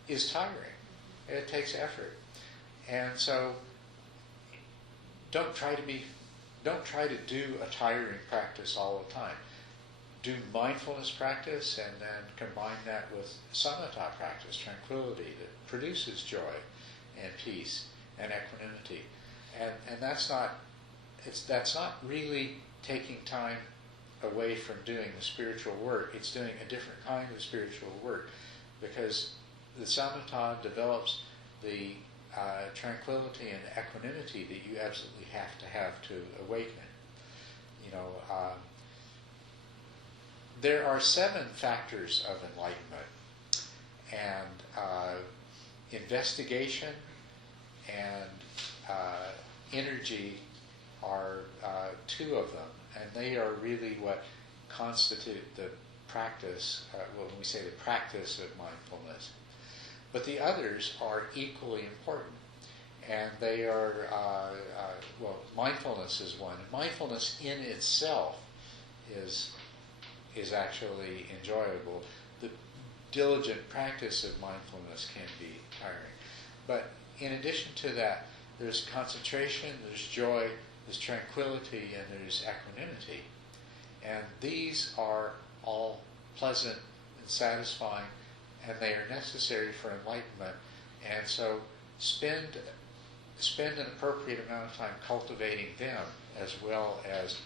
is tiring. It takes effort. And so don't try to do a tiring practice all the time. Do mindfulness practice and then combine that with samatha practice, tranquility that produces joy and peace and equanimity. And that's not really taking time away from doing the spiritual work. It's doing a different kind of spiritual work, because the samatha develops the tranquility and equanimity that you absolutely have to awaken. There are 7 factors of enlightenment, and investigation and energy are 2 of them, and they are really what constitute the practice, when we say the practice of mindfulness. But the others are equally important, and they are, mindfulness is one. Mindfulness in itself is actually enjoyable. The diligent practice of mindfulness can be tiring. But in addition to that, there's concentration, there's joy, there's tranquility, and there's equanimity. And these are all pleasant and satisfying, and they are necessary for enlightenment. And so spend an appropriate amount of time cultivating them, as well as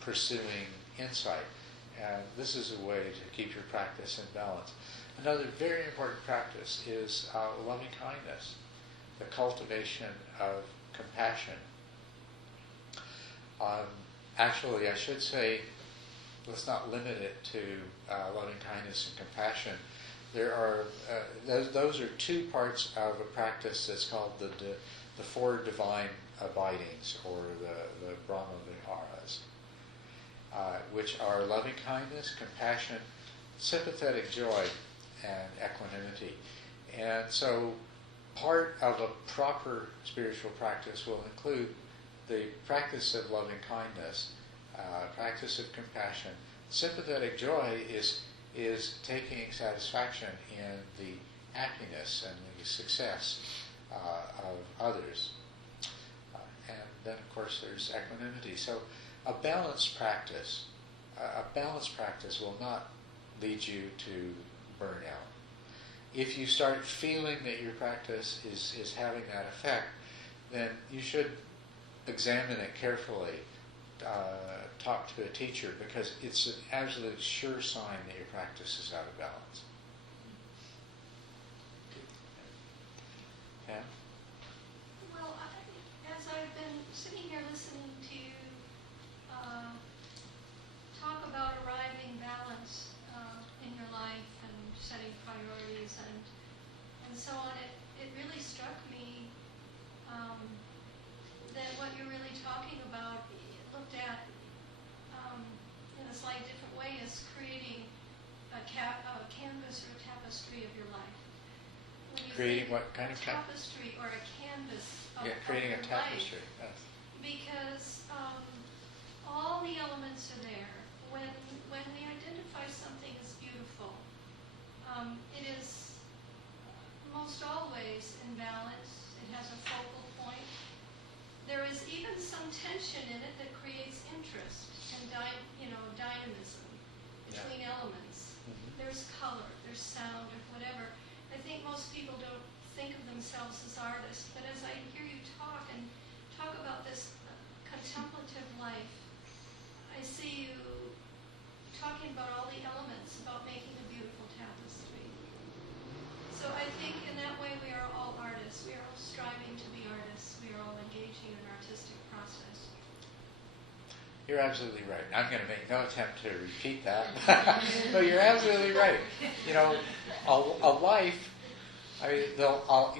pursuing insight. And this is a way to keep your practice in balance. Another very important practice is loving kindness, the cultivation of compassion. Actually, I should say, let's not limit it to loving kindness and compassion. There are those are 2 parts of a practice that's called the 4 divine abidings, or the Brahma Viharas, which are loving kindness, compassion, sympathetic joy, and equanimity. And so part of a proper spiritual practice will include the practice of loving kindness, practice of compassion. Sympathetic joy is taking satisfaction in the happiness and the success of others. And then, of course, there's equanimity. So a balanced practice will not lead you to burnout. If you start feeling that your practice is having that effect, then you should examine it carefully, talk to a teacher, because it's an absolute sure sign that your practice is out of balance. Pam? Well, as I've been sitting here listening to you talk about arriving balance in your life and setting priorities and so on, it really struck me that what you're really talking about, looked at in a slightly different way, is creating a canvas or a tapestry of your life. When you Creating think what kind of tapestry or a canvas of, creating of a your tapestry. life, Yes. because all the elements are there. When we identify something as beautiful, it is most always in balance. It has a focal point. There is even some tension in it that creates interest and dynamism between elements. Mm-hmm. There's color, there's sound, or whatever. I think most people don't think of themselves as artists, but as I hear you talk about this contemplative life, I see you talking about all the elements, about making a beautiful tapestry. So I think in that way we are all artists. We are all striving to be artists. We are all engaging in an artistic process. You're absolutely right. I'm going to make no attempt to repeat that, but you're absolutely right. You know, a life. I mean,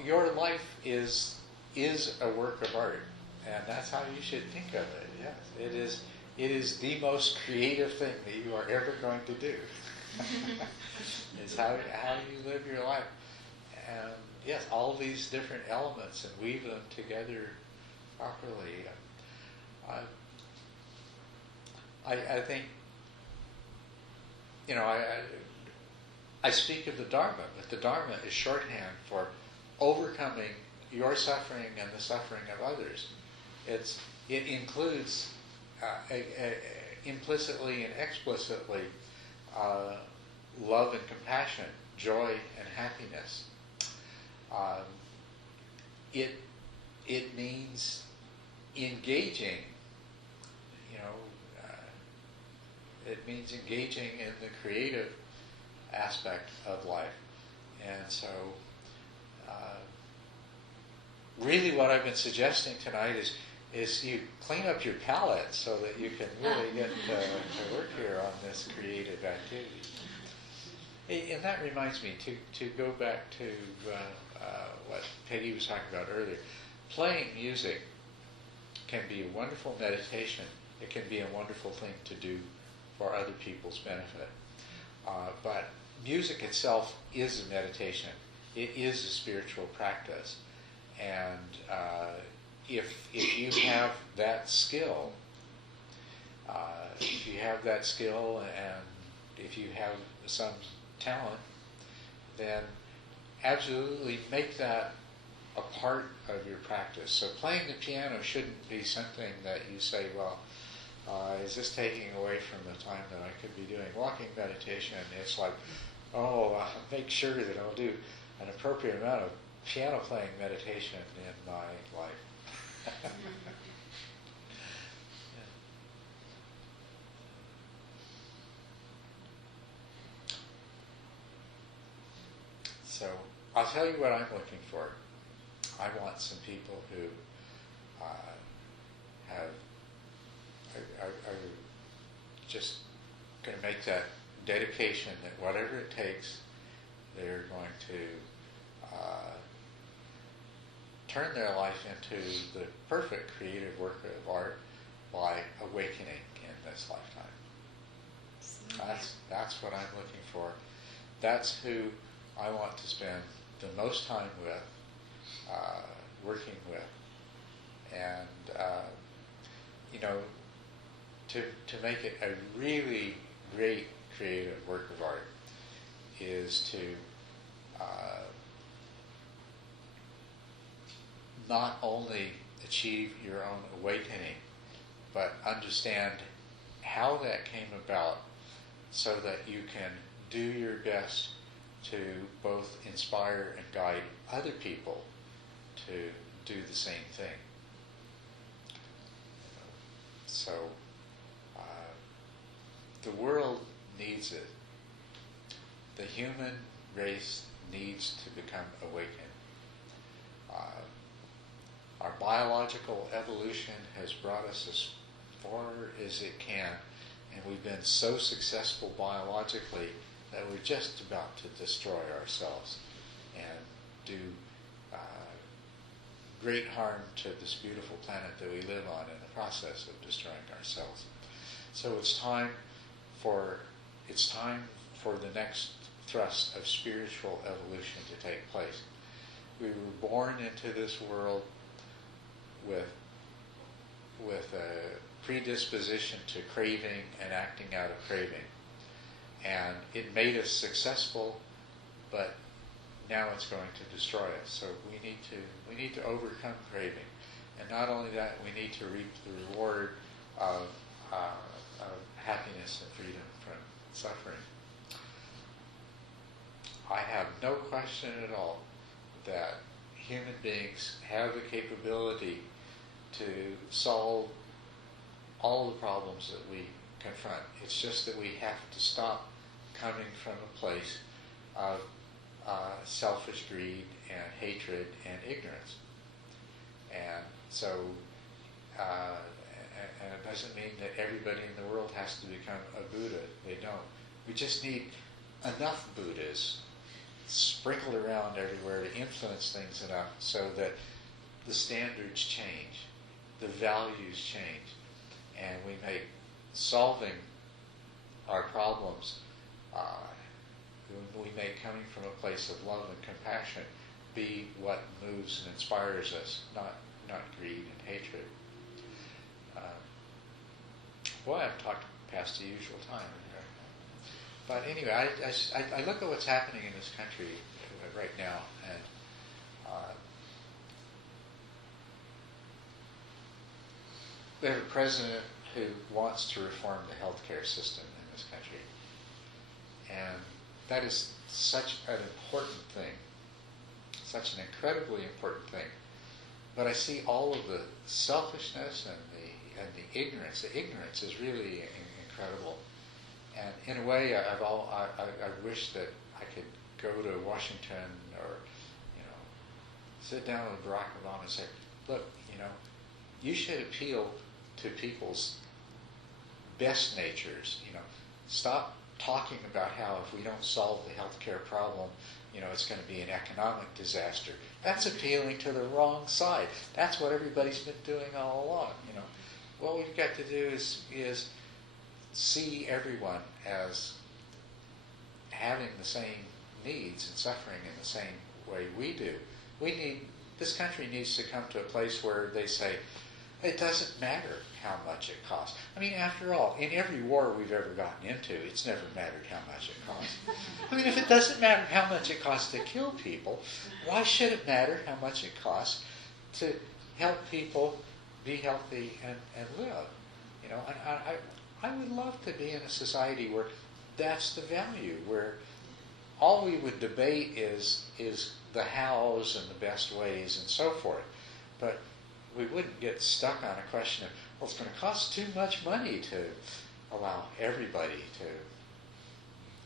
your life is a work of art, and that's how you should think of it. Yes, it is. It is the most creative thing that you are ever going to do. It's how you live your life, and yes, all these different elements and weave them together properly. I think, you know, I speak of the Dharma, but the Dharma is shorthand for overcoming your suffering and the suffering of others. It includes implicitly and explicitly love and compassion, joy and happiness. It means engaging. You know, it means engaging in the creative aspect of life. And so, really what I've been suggesting tonight is you clean up your palate so that you can really get to work here on this creative activity. And that reminds me to go back to what Peggy was talking about earlier. Playing music can be a wonderful meditation. It can be a wonderful thing to do for other people's benefit. But music itself is a meditation. It is a spiritual practice. And if you have that skill, and if you have some talent, then absolutely make that a part of your practice. So playing the piano shouldn't be something that you say, well, is this taking away from the time that I could be doing walking meditation? It's like, make sure that I'll do an appropriate amount of piano playing meditation in my life. So I'll tell you what I'm looking for. I want some people who are just going to make that dedication that whatever it takes, they're going to turn their life into the perfect creative work of art by awakening in this lifetime. That's what I'm looking for. That's who I want to spend the most time with, working with. And, to make it a really great creative work of art is to not only achieve your own awakening, but understand how that came about so that you can do your best to both inspire and guide other people to do the same thing. So the world needs it. The human race needs to become awakened. Our biological evolution has brought us as far as it can, and we've been so successful biologically that we're just about to destroy ourselves and do great harm to this beautiful planet that we live on in the process of destroying ourselves. So it's time for the next thrust of spiritual evolution to take place. We were born into this world with a predisposition to craving and acting out of craving. And it made us successful, but now it's going to destroy us. So we need to overcome craving. And not only that, we need to reap the reward of happiness and freedom from suffering. I have no question at all that human beings have the capability to solve all the problems that we confront. It's just that we have to stop coming from a place of selfish greed and hatred and ignorance. And so, and it doesn't mean that everybody in the world has to become a Buddha. They don't. We just need enough Buddhas sprinkled around everywhere to influence things enough so that the standards change, the values change, and we make solving our problems, we make coming from a place of love and compassion be what moves and inspires us, not greed and hatred. Boy, I've talked past the usual time here. But anyway, I look at what's happening in this country right now, and we have a president who wants to reform the healthcare system in this country. And that is such an important thing, such an incredibly important thing. But I see all of the selfishness and the ignorance. The ignorance is really incredible. And in a way, I wish that I could go to Washington or, sit down with Barack Obama and say, look, you should appeal to people's best natures. Stop talking about how if we don't solve the healthcare problem, it's going to be an economic disaster. That's appealing to the wrong side. That's what everybody's been doing all along. What we've got to do is see everyone as having the same needs and suffering in the same way we do. This country needs to come to a place where they say, it doesn't matter how much it costs. I mean, after all, in every war we've ever gotten into, it's never mattered how much it costs. I mean, if it doesn't matter how much it costs to kill people, why should it matter how much it costs to help people be healthy and live? And I would love to be in a society where that's the value, where all we would debate is the hows and the best ways and so forth. But we wouldn't get stuck on a question of, well, it's going to cost too much money to allow everybody to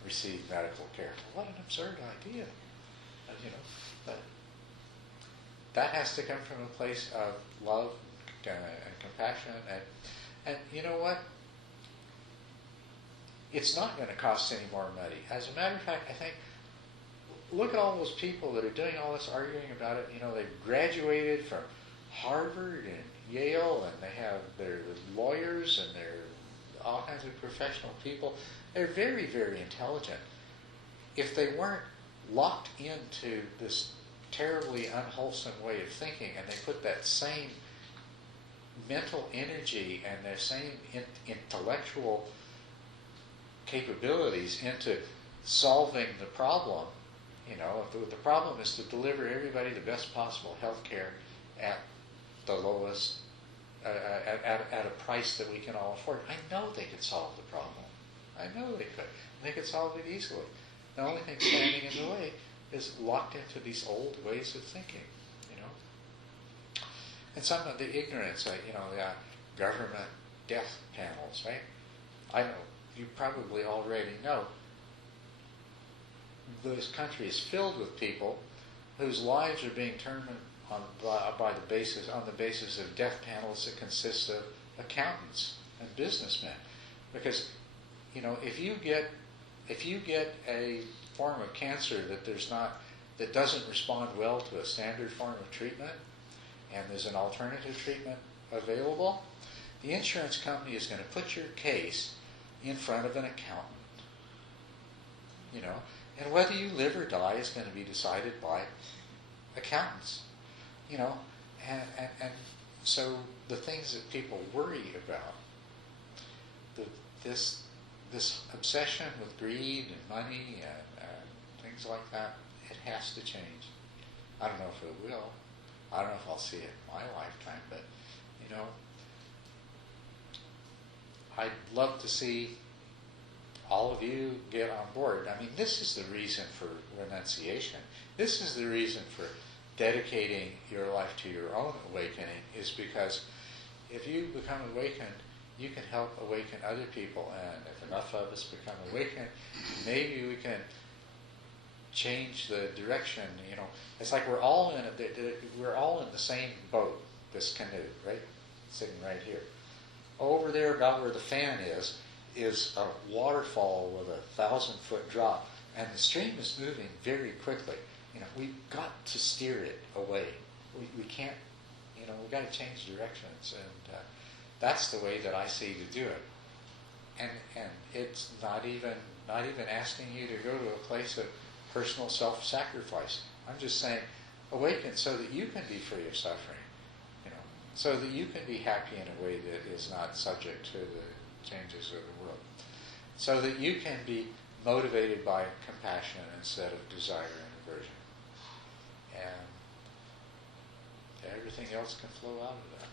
receive medical care. What an absurd idea. But that has to come from a place of love and compassion. And you know what? It's not going to cost any more money. As a matter of fact, I think, look at all those people that are doing all this arguing about it. They've graduated from Harvard and Yale, and they're lawyers, and they're all kinds of professional people. They're very, very intelligent. If they weren't locked into this terribly unwholesome way of thinking, and they put that same mental energy and their same intellectual capabilities into solving the problem, if the problem is to deliver everybody the best possible health care at the lowest, at a price that we can all afford. I know they could solve the problem. I know they could. They could solve it easily. The only thing standing in the way is locked into these old ways of thinking, And some of the ignorance, the government death panels, right? I know, you probably already know, this country is filled with people whose lives are being determined on the basis of death panels that consist of accountants and businessmen, because if you get a form of cancer that doesn't respond well to a standard form of treatment, and there's an alternative treatment available, the insurance company is going to put your case in front of an accountant, and whether you live or die is going to be decided by accountants. And so the things that people worry about, this obsession with greed and money and things like that, it has to change. I don't know if it will. I don't know if I'll see it in my lifetime, but I'd love to see all of you get on board. I mean, this is the reason for renunciation. This is the reason for dedicating your life to your own awakening, is because if you become awakened, you can help awaken other people. And if enough of us become awakened, maybe we can change the direction. It's like we're all in the same boat, this canoe, right? Sitting right here. over there about where the fan is a waterfall with a 1,000-foot drop, and the stream is moving very quickly. We've got to steer it away. We can't, we've got to change directions, and that's the way that I see to do it. And it's not even asking you to go to a place of personal self-sacrifice. I'm just saying, awaken so that you can be free of suffering, so that you can be happy in a way that is not subject to the changes of the world, so that you can be motivated by compassion instead of desire and aversion, and everything else can flow out of that.